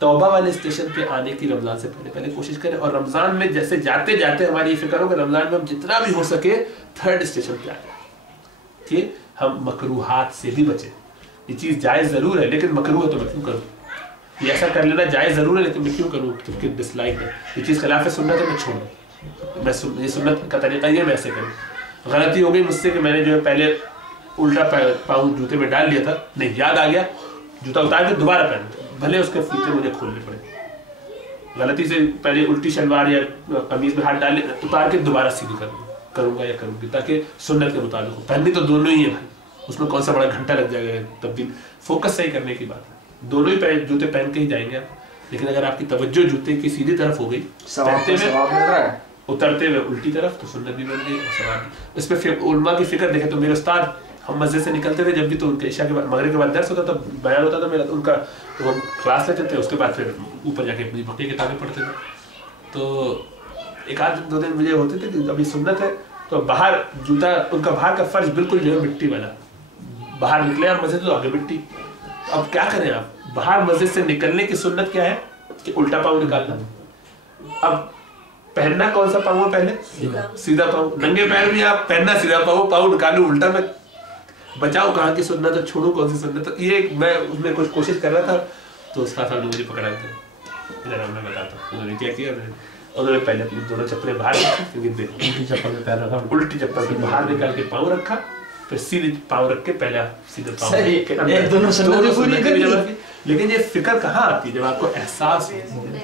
तौबा वाले स्टेशन पे आने की रमज़ान से पहले कोशिश करें, और रमज़ान में जैसे जाते जाते हमारी ये फिक्र हो कि रमज़ान में हम जितना भी हो सके 3rd स्टेशन पे आ जाए कि हम मकरूहात से भी बचें। ये चीज़ जायज़ ज़रूर है, लेकिन मकरूह है तो मैं क्यों करूँ, ये ऐसा कर लेना जायज़ ज़रूर है, लेकिन मैं क्यों करूँ, क्योंकि डिसलाइक है, ये चीज़ खिलाफ सुन्नत है, मैं छोड़ दूँ, मैं ये सुन्नत का तरीका ये मैं ऐसे करूँ। गलती हो गई मुझसे कि मैंने जो है पहले उल्टा पाँव जूते में डाल लिया था, नहीं याद आ गया, जूता उतार के दोबारा पहन, भले उसके फीते मुझे खोलने पड़े, गलती से पहले उल्टी शलवार या कमीज में हाथ डाल ले, उतार के दोबारा सीधी करूँगा या करूँगी, ताकि सुन्नत के मुताबिक हो। पहननी तो दोनों ही है भाई, उसमें कौन सा बड़ा घंटा लग जाएगा तब्दील, फोकस सही करने की बात है, दोनों ही जूते पहन के ही जाएंगे आप। लेकिन अगर आपकी तवज्जो जूते की सीधी तरफ हो गई, पहनते हुए उतरते हुए उल्टी तरफ, तो सुन्नत भी बन गई और सवाब। इस पर उलमा की फिक्र देखें तो मेरे उस्ताद, हम मस्जिद से निकलते थे जब भी, तो उनके इशा के बाद मगरिब के बाद दर्स होता था, बयान होता था मेरा, तो उनका तो हम क्लास लेते थे, उसके बाद फिर ऊपर जाके अपनी बकी किताबें पढ़ते थे। तो एक आध 2 दिन मुझे होते थे कि अभी सुन्नत है तो बाहर जूता, उनका बाहर का फर्श बिल्कुल जो है मिट्टी वाला, बाहर निकले आप मस्जिद तो आगे मिट्टी, अब क्या करें आप, बाहर मस्जिद से निकलने की सुन्नत क्या है कि उल्टा पाँव निकालना। अब पहनना कौन सा पाँव है, पहले सीधा पाँव, नंगे पैर भी आप पहनना सीधा पाँव निकालू उल्टा, में बचाओ कहाँ की सुन्नत है, छोड़ो कौन सी सुन्नत है। ये मैं उसमें कुछ कोशिश कर रहा था, तो उस्ताद साहब ने मुझे पकड़ा था, इधर मैं बताता हूँ उन्होंने क्या किया। उन्होंने पहले अपनी दोनों चप्पलें बाहर रखी, क्योंकि उल्टी चप्पल में पैर रखा, उल्टी चप्पल से बाहर निकाल के पाँव रखा, फिर सीधे पाँव रख के पहले सीधे पाँव, लेकिन ये फिक्र कहाँ आती है जब आपको एहसास,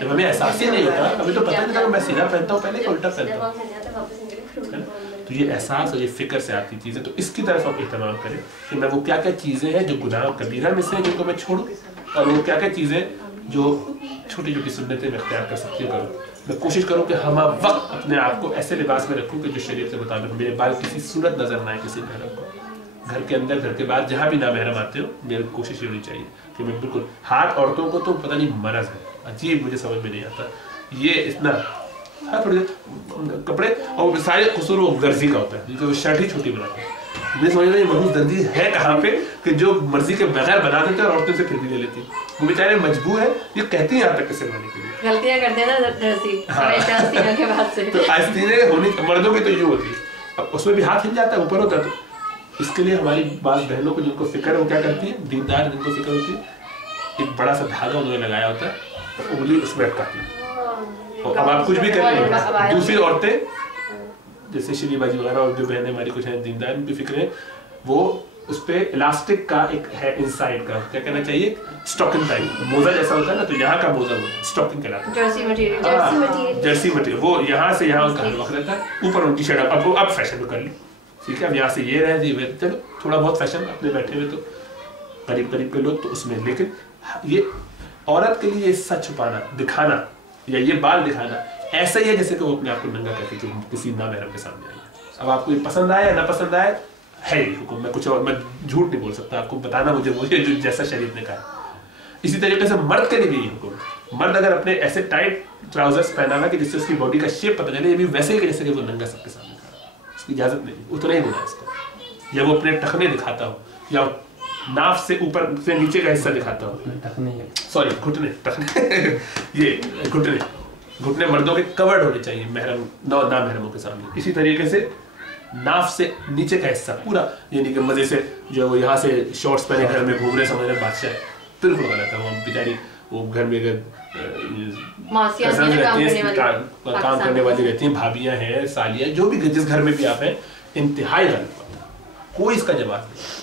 जब हमें एहसास ही नहीं होता, अभी तो पता नहीं था मैं सीधा पहनता हूँ पहले कि उल्टा पहनता हूँ, तो ये एहसास और ये फिक्र से आती चीज़ें, तो इसकी तरफ हम इस्तेमाल करें कि मैं वो क्या क्या चीज़ें हैं जो गुनाह कबीरा में से जिनको मैं छोड़ूं, और वो क्या क्या चीज़ें जो छोटी छोटी सुन्नतें मैं इख्तियार कर सकती हूँ करूँ। मैं कोशिश करूँ कि हम वक्त अपने आप को ऐसे लिबास में रखूँ कि जो शरीयत के मुताबिक, मेरे बाल किसी सूरत नजर ना आए किसी महरम को, घर के अंदर घर के बाहर जहाँ भी ना महरम आते हो, मेरी कोशिश ये होनी चाहिए कि मैं बिल्कुल, हाथ औरतों को तो पता नहीं मरज है, अजीब, मुझे समझ में नहीं आता ये इतना, हाँ थोड़े कपड़े और सारे कसूर वो दर्जी का होता है, जो शर्ट ही छोटी बनाते हैं। मैं समझ रहा हूँ मरूज दर्जी है कहाँ पे कि जो मर्जी के बगैर बना देते हैं और औरतों से फिर भी ले लेती हैं। वो बेचारे मजबूर है, ये कहती हैं यहाँ तक कैसे बनाने के लिए, गलतियाँ करते हैं ना दर्जी, आस्तीनों के बाद से। तो आस्तीनें होनी मर्दों की तो यूँ होती है, अब उसमें भी हाथ हिल जाता है, ऊपर होता है, तो इसके लिए हमारी बात बहनों को जिनको फिक्र है वो क्या करती है, दीनदार जिनको फिक्र होती है, एक बड़ा सा धागा उन्होंने लगाया होता है, उंगली उसमें अटकाती है, और अब आप कुछ भी कर लेंगे। दूसरी औरतें जैसे श्री बाजी वगैरह और जो बहनें हमारी कुछ हैं दीनदार, उनकी फिक्र है, वो उस पे इलास्टिक का एक है इनसाइड का, क्या कहना चाहिए, स्टॉकिंग टाइप मोजा जैसा होता है ना, तो यहाँ का मोजा वो स्टॉकिंग कहलाता है, जर्सी मटेरियल, जर्सी मटेरियल, वो यहाँ से यहाँ उनका हलवा रहता है, ऊपर उनकी शर्ट अब फैशन में कर ली, ठीक है, अब यहाँ से ये रह दी, चलो थोड़ा बहुत फैशन अपने बैठे हुए तो करीब करीब के लोग तो उसमें, लेकिन ये औरत के लिए सच छुपाना, दिखाना या ये बाल दिखाना ऐसा ही है जैसे कि वो अपने आप को नंगा करके किसी ना महरम के सामने आई। अब आपको ये पसंद आए या ना पसंद आए है ये हुक्म, मैं कुछ और, मैं झूठ नहीं बोल सकता, आपको बताना मुझे जो जैसा शरीयत ने कहा। इसी तरीके से मर्द के लिए भी ये हुक्म है, मर्द अगर अपने ऐसे टाइट ट्राउजर्स पहना है कि जिससे उसकी बॉडी का शेप पता चले, ये भी वैसे ही जैसे कि वो नंगा सबके सामने खड़ा, उसकी इजाजत नहीं, उतना ही होना है इसको, या वो अपने टखने दिखाता हो या नाफ से ऊपर से नीचे का हिस्सा दिखाता हो, सॉरी घुटने, टखने ये घुटने मर्दों के कवर्ड होने चाहिए महरम ना महरमों के सामने। इसी तरीके से नाफ से नीचे का हिस्सा पूरा, यानी कि मजे से जो वो यहाँ से शॉर्ट्स पहने घर में घूम रहे समझ रहे बादशाह, बिल्कुल गलत है। वो बेचारी वो घर में काम करने वाली रहती हैं, भाभियाँ हैं, सालियाँ, जो भी जिस घर में भी आप हैं, इंतहाई गलत बात है, कोई इसका जवाब नहीं।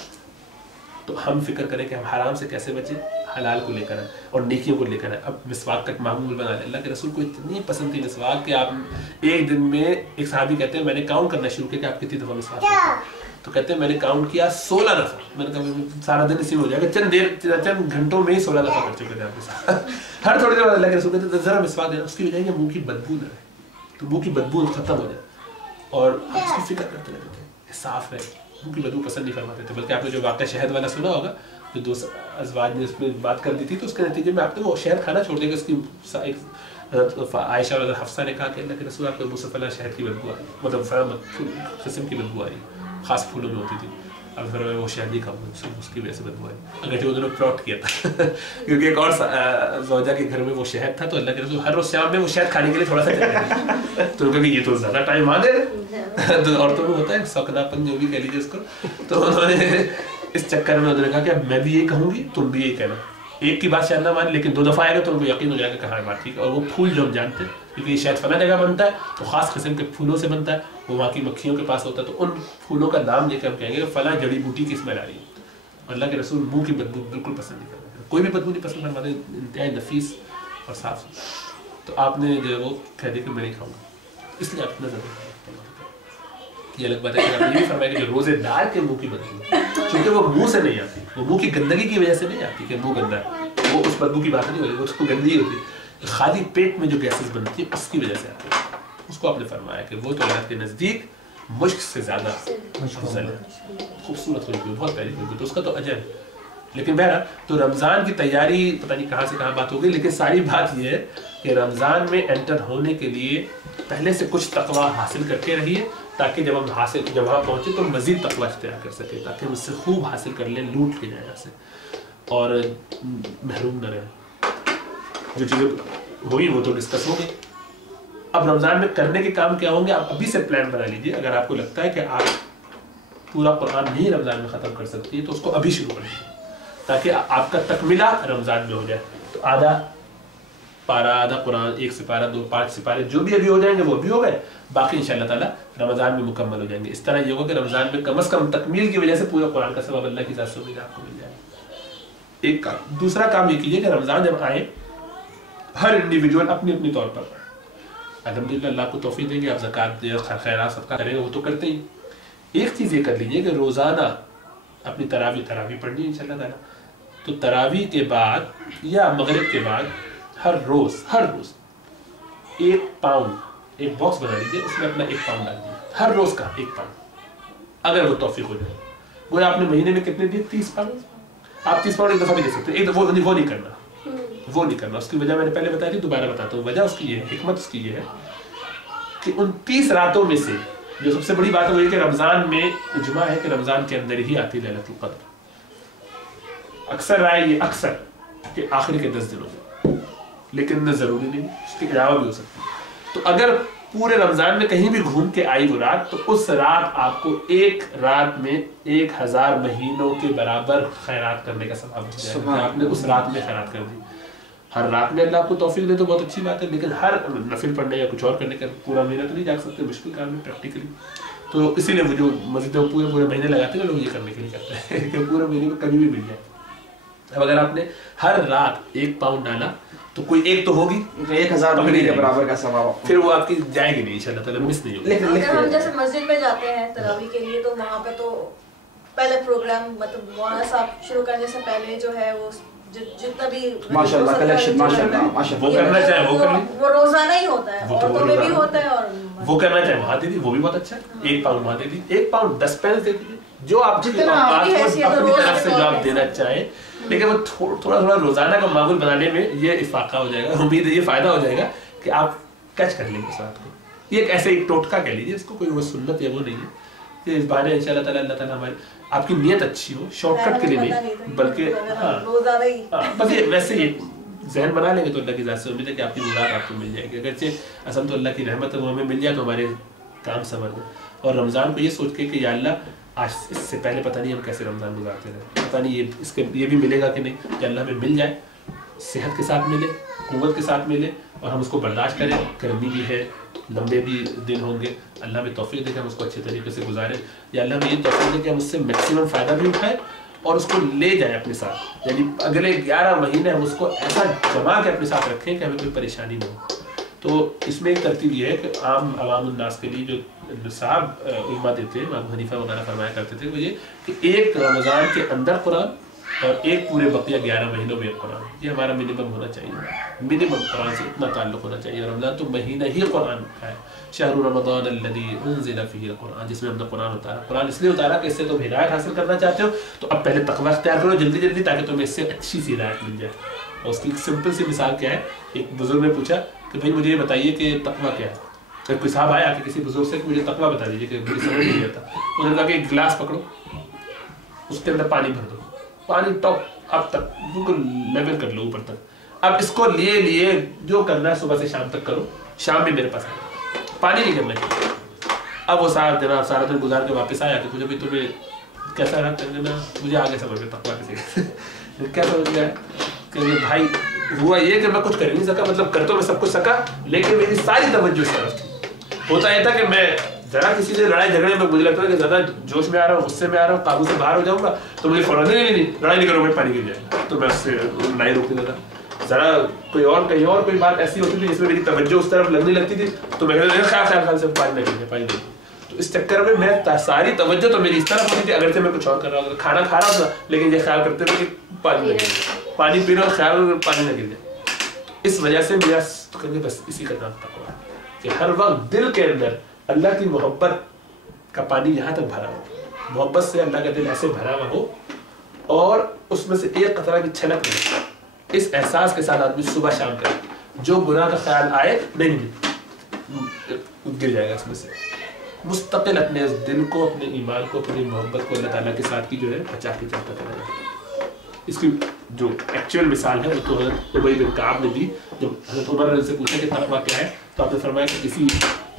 तो हम फिक्र करें कि हम हराम से कैसे बचें, हलाल को लेकर आए और नेकियों को लेकर आए। अब मिसवाक का मामूल बना लें, अल्लाह के रसूल को इतनी पसंद थी मिसवाक कि आप एक दिन में, एक साहबी कहते हैं मैंने काउंट करना शुरू किया कि आप कितनी दफ़ा मिसवाक करते हैं, तो कहते हैं मैंने काउंट किया 16 दफ़ा। मैंने कहा सारा दिन इसी में हो जाएगा, चंद घंटों में ही 16 दफ़ा कर चुके थे आपके साथ। हर थोड़ी देर बाद अल्लाह के रसूल कहते ज़रा मिसवाक देना, उसकी वजह है मुँह की बदबू न रहे, तो मुँह की बदबू खत्म हो जाए, और आप उसकी फिक्र करते रहते थे, साफ है, मुँह की बदबू पसंद नहीं फरमाते थे। बल्कि आपने जो वाक़या शहद वाला सुना होगा, जो दो अज़वाज ने उसमें बात कर दी थी, तो उसके नतीजे में आपने वो शहद खाना छोड़ देगा। उसकी आयशा और हफ्सा ने कहा कि अल्लाह के रसूल आपको मुझसे फला शहद की बदबू आ रही, मतलब किस्म की बदबू आ रही, ख़ास फूलों में होती थी। अब फिर मैं वो शहद नहीं खाऊंगा, उसकी वजह से बदबू आई, अगर जो उन्होंने प्लॉट किया था क्योंकि एक और ज़ौजा के घर में वो शहद था, तो अल्लाह के रसूल हर रोज़ शाम में वो शहद खाने के लिए थोड़ा सा चले तो क्योंकि ये तो ज़्यादा टाइम आ गए तो औरतों में होता है शौकनापन, जो भी कह लीजिए उसको। तो उन्होंने इस चक्कर में उन्होंने कहा कि मैं भी यही कहूँगी, तुम भी यही कहना, एक की बात शायद ना मान, लेकिन 2 दफ़ा आएगा तो उनको यकीन हो जाएगा कि हाँ बात ठीक है। और वो फूल जो हम जानते हैं, क्योंकि ये शायद फला जगह बनता है तो ख़ास किस्म के फूलों से बनता है, वो वहाँ की मक्खियों के पास होता है, तो उन फूलों का नाम लेकर हम कहेंगे फला जड़ी बूटी की स्मेल आ रही है। अल्लाह के रसूल मुँह की बदबू बिल्कुल पसंद नहीं करते, कोई भी बदबू नहीं पसंद फरमाते, इंतहाई नफीस और साफ। तो आपने जो है वो कह दिया कि मैं नहीं खाऊँगा, इसलिए आप नजर ये अलग बात है कि आप ये भी फरमाया कि जो रोजेदार के मुंह की बदबू, क्योंकि वो मुंह से नहीं आती, वो मुंह की गंदगी की वजह से नहीं आती कि मुंह गंदा है, वो उस बदबू की बात नहीं हो रही, वो उसको गंदगी होती है, खाली पेट में जो गैसेस बनती है उसकी वजह से आती है। उसको आपने फरमाया कि वो तो अल्लाह के नज़दीक मुश्क से ज़्यादा अफजल है, खूबसूरत खुशबू, बहुत प्यारी खुशबू, तो उसका तो अजर है। लेकिन बहरहाल तो रमज़ान की तैयारी पता नहीं कहाँ से कहाँ बात हो गई, लेकिन सारी बात ये है कि रमज़ान में एंटर होने के लिए पहले से कुछ तकवा हासिल करके रहिए, ताकि जब वहाँ पहुँचे तो मज़ीद तकवा इख्तियार कर सके, ताकि हम उससे खूब हासिल कर लें, लूट के जाए यहाँ से और महरूम न रहें। जो चीज़ें हुई वो तो डिस्कस हो गई। अब रमज़ान में करने के काम क्या होंगे, आप अभी से प्लान बना लीजिए। अगर आपको लगता है कि आप पूरा कुरान नहीं रमज़ान में ख़त्म कर सकती है तो उसको अभी शुरू कर लीजिए, ताकि आपका तकमिला रमज़ान में हो जाए। तो आधा पारा, आधा कुरान, 1 सिपारा, 2, 5 सिपारे जो भी अभी हो जाएंगे वो भी हो गए, बाकी इंशाअल्लाह ताला रमज़ान में मुकम्मल हो जाएंगे। इस तरह ये होगा कि रमज़ान में कम से कम तकमील की वजह से पूरा कुरान का सवाब अल्लाह की ज़ात से उम्मीद आपको मिल जाएगा। एक काम। दूसरा काम ये कीजिए कि रमज़ान जब आए, हर इंडिविजुअल अपनी अपनी तौर पर, अल्हम्दुलिल्लाह अल्लाह को तौफीक देंगे, आप ज़कात दे, खैरात सदका करेंगे, वो तो करते ही। एक चीज़ ये कर लीजिए कि रोज़ाना अपनी तरावी पढ़नी इंशाअल्लाह ताला, तो तरावी के बाद या मगरिब के बाद हर रोज 1 पाउंड एक बॉक्स बना लीजिए, उसमें अपना 1 पाउंड डाल दीजिए, हर रोज का 1 पाउंड, अगर वो तौफीक हो जाए। वो आपने महीने में कितने दिए? 30 पाउंड। आप 30 पाउंड एक दफा भी दे सकते हैं, वो नहीं करना। उसकी वजह मैंने पहले बताई थी, दोबारा बताता हूँ। वजह उसकी ये है, हिकमत उसकी ये है कि उन 30 रातों में से जो सबसे बड़ी बात है वो ये कि रमजान में इजमा है कि रमजान के अंदर ही आती लैलतुल क़द्र। अक्सर राय ये अक्सर कि आखिर के 10 दिनों में, लेकिन जरूरी नहीं, उसके अलावा भी हो सकती है। तो अगर पूरे रमजान में कहीं भी घूम के आई वो रात, तो उस रात आपको एक रात में 1000 महीनों के बराबर खैरात करने का सवाब मिल जाएगा। आपने उस रात में खैरात कर दी। हर रात में अल्लाह आपको तौफीक दे तो बहुत अच्छी बात है, लेकिन हर नफिल पढ़ने या कुछ और करने का पूरा महीना तो नहीं जा सकते, मुश्किल काम है प्रैक्टिकली। तो इसीलिए वो जो मस्जिद पूरे महीने लगाते हैं लोग ये करने के लिए करते हैं कि पूरे महीने में कभी भी मिल जाए। अब अगर आपने हर रात 1 पाउंड डाला तो कोई एक तो होगी, 1000 महीने के बराबर का सवाब, फिर वो आपकी जाएगी नहीं इंशाल्लाह ताला, मिस नहीं होगी। अगर हम जैसे मस्जिद में जाते हैं तरावी के लिए, तो वहाँ पे तो पहले प्रोग्राम मतलब मौलाना साहब शुरू करने से पहले जो है वो जितना भी माशाल्लाह कलेक्शन माशाल्लाह वो करना चाहे वो कर ले, वो रोजाना ही होता है, औरतों में भी होता है, और वो करना चाहे वहाँ दे दी, वो भी बहुत अच्छा है। 1 पाउंड वहाँ दे दी, 1 पाउंड 10 पैसे दे दीजिए, जो आप जितना अपनी तरफ से जो आप देना चाहें, लेकिन वो थोड़ा रोजाना का मामूल बनाने में ये इफाका हो जाएगा। उम्मीद है ये फायदा हो जाएगा कि आप कैच कर लेंगे उस रात को। ये एक ऐसे एक टोटका कह लीजिए इसको, कोई वो सुन्नत या वो नहीं है। कि इस बहाने इंशाल्लाह ताला अल्लाह ताला हमारी आपकी नीयत अच्छी हो, शॉर्टकट के लिए नहीं, बल्कि बस ये वैसे ही जहन बना लेंगे तो अल्लाह की ज़ात से उम्मीद है कि आपकी मुराद आपको मिल जाएगी। अगरचे असल तो अल्लाह की रहमत है, वो हमें मिल जाए तो हमारे काम समझ में। और रमज़ान को ये सोच के कि या अल्लाह आज इससे पहले पता नहीं हम कैसे रमज़ान गुजारते रहे, पता नहीं ये भी मिलेगा कि नहीं, कि अल्लाह हमें मिल जाए, सेहत के साथ मिले, क़ुव्वत के साथ मिले, और हम उसको बर्दाश्त करें। गर्मी भी है, लंबे भी दिन होंगे, अल्लाह में तौफीक दे कि हम उसको अच्छे तरीके से गुजारें, या अल्लाह में ये तौफीक दे कि हम उससे मैक्सिमम फ़ायदा भी उठाएं और उसको ले जाएं अपने साथ। यानी अगले 11 महीने हम उसको ऐसा जमा के अपने साथ रखें कि हमें कोई परेशानी न हो। तो इसमें एक तरतीब ये है कि आम अवामुन्नास के लिए जो साहब उल्मा देते हैं, इमाम हनीफा वगैरह फरमाया करते थे, वो ये कि एक रमज़ान के अंदर कुरान और एक पूरे बकिया 11 महीनों में कुरान, ये हमारा मिनिमम होना चाहिए। मिनिमम कुरान से इतना ताल्लुक़ होना चाहिए। रमज़ान तो महीना ही कुरान का है, शहरु रमज़ान अल्लज़ी उन्ज़िला फ़ीहिल कुरान, जिसमें हमने कुरान उतारा। कुरान इसलिए उतारा कि इससे तुम हिदायत हासिल करना चाहते हो तो अब पहले तक़वा इख्तियार करो जल्दी जल्दी, ताकि तुम्हें इससे अच्छी सी हिदायत मिल जाए। और उसकी एक सिंपल सी मिसाल क्या है, एक बुजुर्ग ने पूछा कि भाई मुझे ये बताइए कि तक़वा क्या है। तो कोई साहब आया कि किसी बुजुर्ग से मुझे तक़वा बता दीजिए कि मुझे समझ नहीं आता। उन्होंने कहा कि एक गिलास पकड़ो, उसके अंदर पानी भर दो, पानी टॉप अब तक बिल्कुल लेवल कर लो ऊपर तक। अब इसको लिए जो करना है सुबह से शाम तक करो, शाम में मेरे पास आए, पानी नहीं करना चाहिए। अब वो साहब जनाब सारा दिन गुजार के वापस आया कि मुझे भाई तुम्हें कैसा रहा करना, मुझे आगे समझ में तक़वा किसी क्या समझ गया कि भाई हुआ ये कि मैं कुछ कर नहीं सका, मतलब कर तो मैं सब कुछ सका, लेकिन मेरी सारी तवज्जो इस तरफ थी। होता ये था कि मैं जरा किसी से लड़ाई झगड़े में मुझे लगता है कि ज़्यादा जोश में आ रहा हूँ, गुस्से में आ रहा हूँ, काबू से बाहर हो जाऊँगा, तो मुझे फौरन नहीं लड़ाई नहीं करूँगा, पानी गिर जाएगा, तो मैं उससे लड़ाई रोक देता था। ज़रा कहीं और कोई बात ऐसी होती थी जिसमें मेरी तवज्जो उस तरफ लगने लगती थी, तो मैं ख्याल से पानी नहीं। तो इस चक्कर में मैं सारी तवज्जो तो मेरी इस तरफ होती थी, अगर से मैं कुछ और कर रहा हूँ, खाना खा रहा था, लेकिन ये ख्याल करते थे कि पानी लगे, पानी पी रहा हूँ, ख्याल पानी न गिर जाए। इस वजह से मेरा बस इसी का नाम तक़वा है कि हर वक्त दिल के अंदर अल्लाह की मोहब्बत का पानी यहाँ तक भरा हो, मोहब्बत से अल्लाह का दिल ऐसे भरा हुआ हो, और उसमें से एक कतरा की छलक नहीं। इस एहसास के साथ आदमी सुबह शाम करे, जो गुनाह का ख्याल आए नहीं गिर जाएगा इसमें से। मुस्तकिल अपने इस दिल को, अपने ईमान को, अपनी मोहब्बत को अल्लाह ताला के साथ की जो है बचा के चलता चला जाए। इसकी जो एक्चुअल मिसाल है वो तो हज़रत उबई बिन काब ने दी। जब हज़रत उमर से पूछा कि तक़वा क्या है, तो आपने फरमाया कि किसी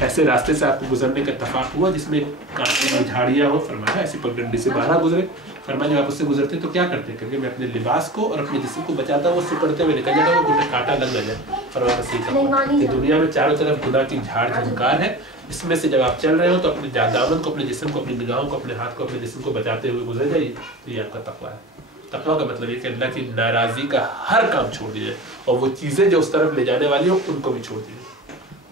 ऐसे रास्ते से आपको गुजरने का इत्तेफाक हुआ जिसमें कांटे की झाड़ियाँ हो, फरमाया ऐसी पगडंडी से बाहर गुजरे, फरमाया जब आप उससे गुजरते तो क्या करते, क्योंकि मैं अपने लिबास को और अपने जिस्म को बचाता वो सिकुड़ते हुए निकल जाता, वो मुझे कांटा लग न जाए। फरमाया सही कि दुनिया में चारों तरफ गुनाह की झाड़ झंकार है, इसमें से जब आप चल रहे हो तो अपने दामन को, अपने जिस्म को, अपनी निगाहों को, अपने हाथ को, अपने जिस्म को बचाते हुए गुजर जाइए, तो ये आपका तक़वा है। तक़वा का मतलब ये कि अल्लाह की नाराज़गी का हर काम छोड़ दीजिए, और वो चीज़ें जो उस तरफ ले जाने वाली हो उनको भी छोड़ दीजिए।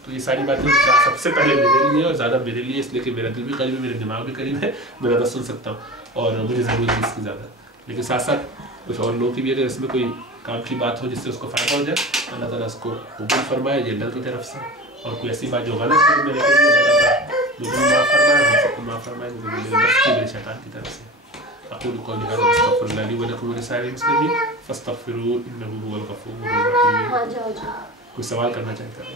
तो ये सारी बातें सबसे पहले मेरे लिए और ज़्यादा मेरे लिए, इसलिए कि मेरा दिल भी करीब है, मेरे दिमाग भी करीब है, मैं ज़्यादा सुन सकता हूँ और मुझे ज़रूरत है इसकी ज़्यादा। लेकिन साथ साथ कुछ और लोगों की भी अगर इसमें कोई काम की बात हो जिससे उसको फ़ायदा हो जाए, अल्लाह ताला उसको कबूल फरमाए जेंडर की तरफ से, और कोई ऐसी बात जो गलत है मेरे के लिए अल्लाह ताला मुझे माफ़ फरमाए, हम सबको माफ़ फरमाए, मेरे शैतान की तरफ से। अक़ूलु क़ौली हाज़ा वअस्तग़फ़िरुल्लाह ली व लकुम व लिसाइरिल मुस्लिमीन फ़स्तग़फ़िरूहु इन्नहु हुवल गफ़ूरुर रहीम। कोई सवाल करना चाहता है?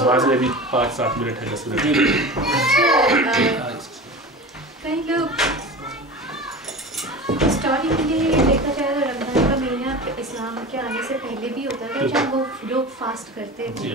सवाल में अभी 5-7 मिनट है, 10 मिनट। कई लोग हिस्टोरिकली देखा जाए तो रमज़ान का महीना इस्लाम के आने से पहले भी होता था जब वो लोग फास्ट करते थे।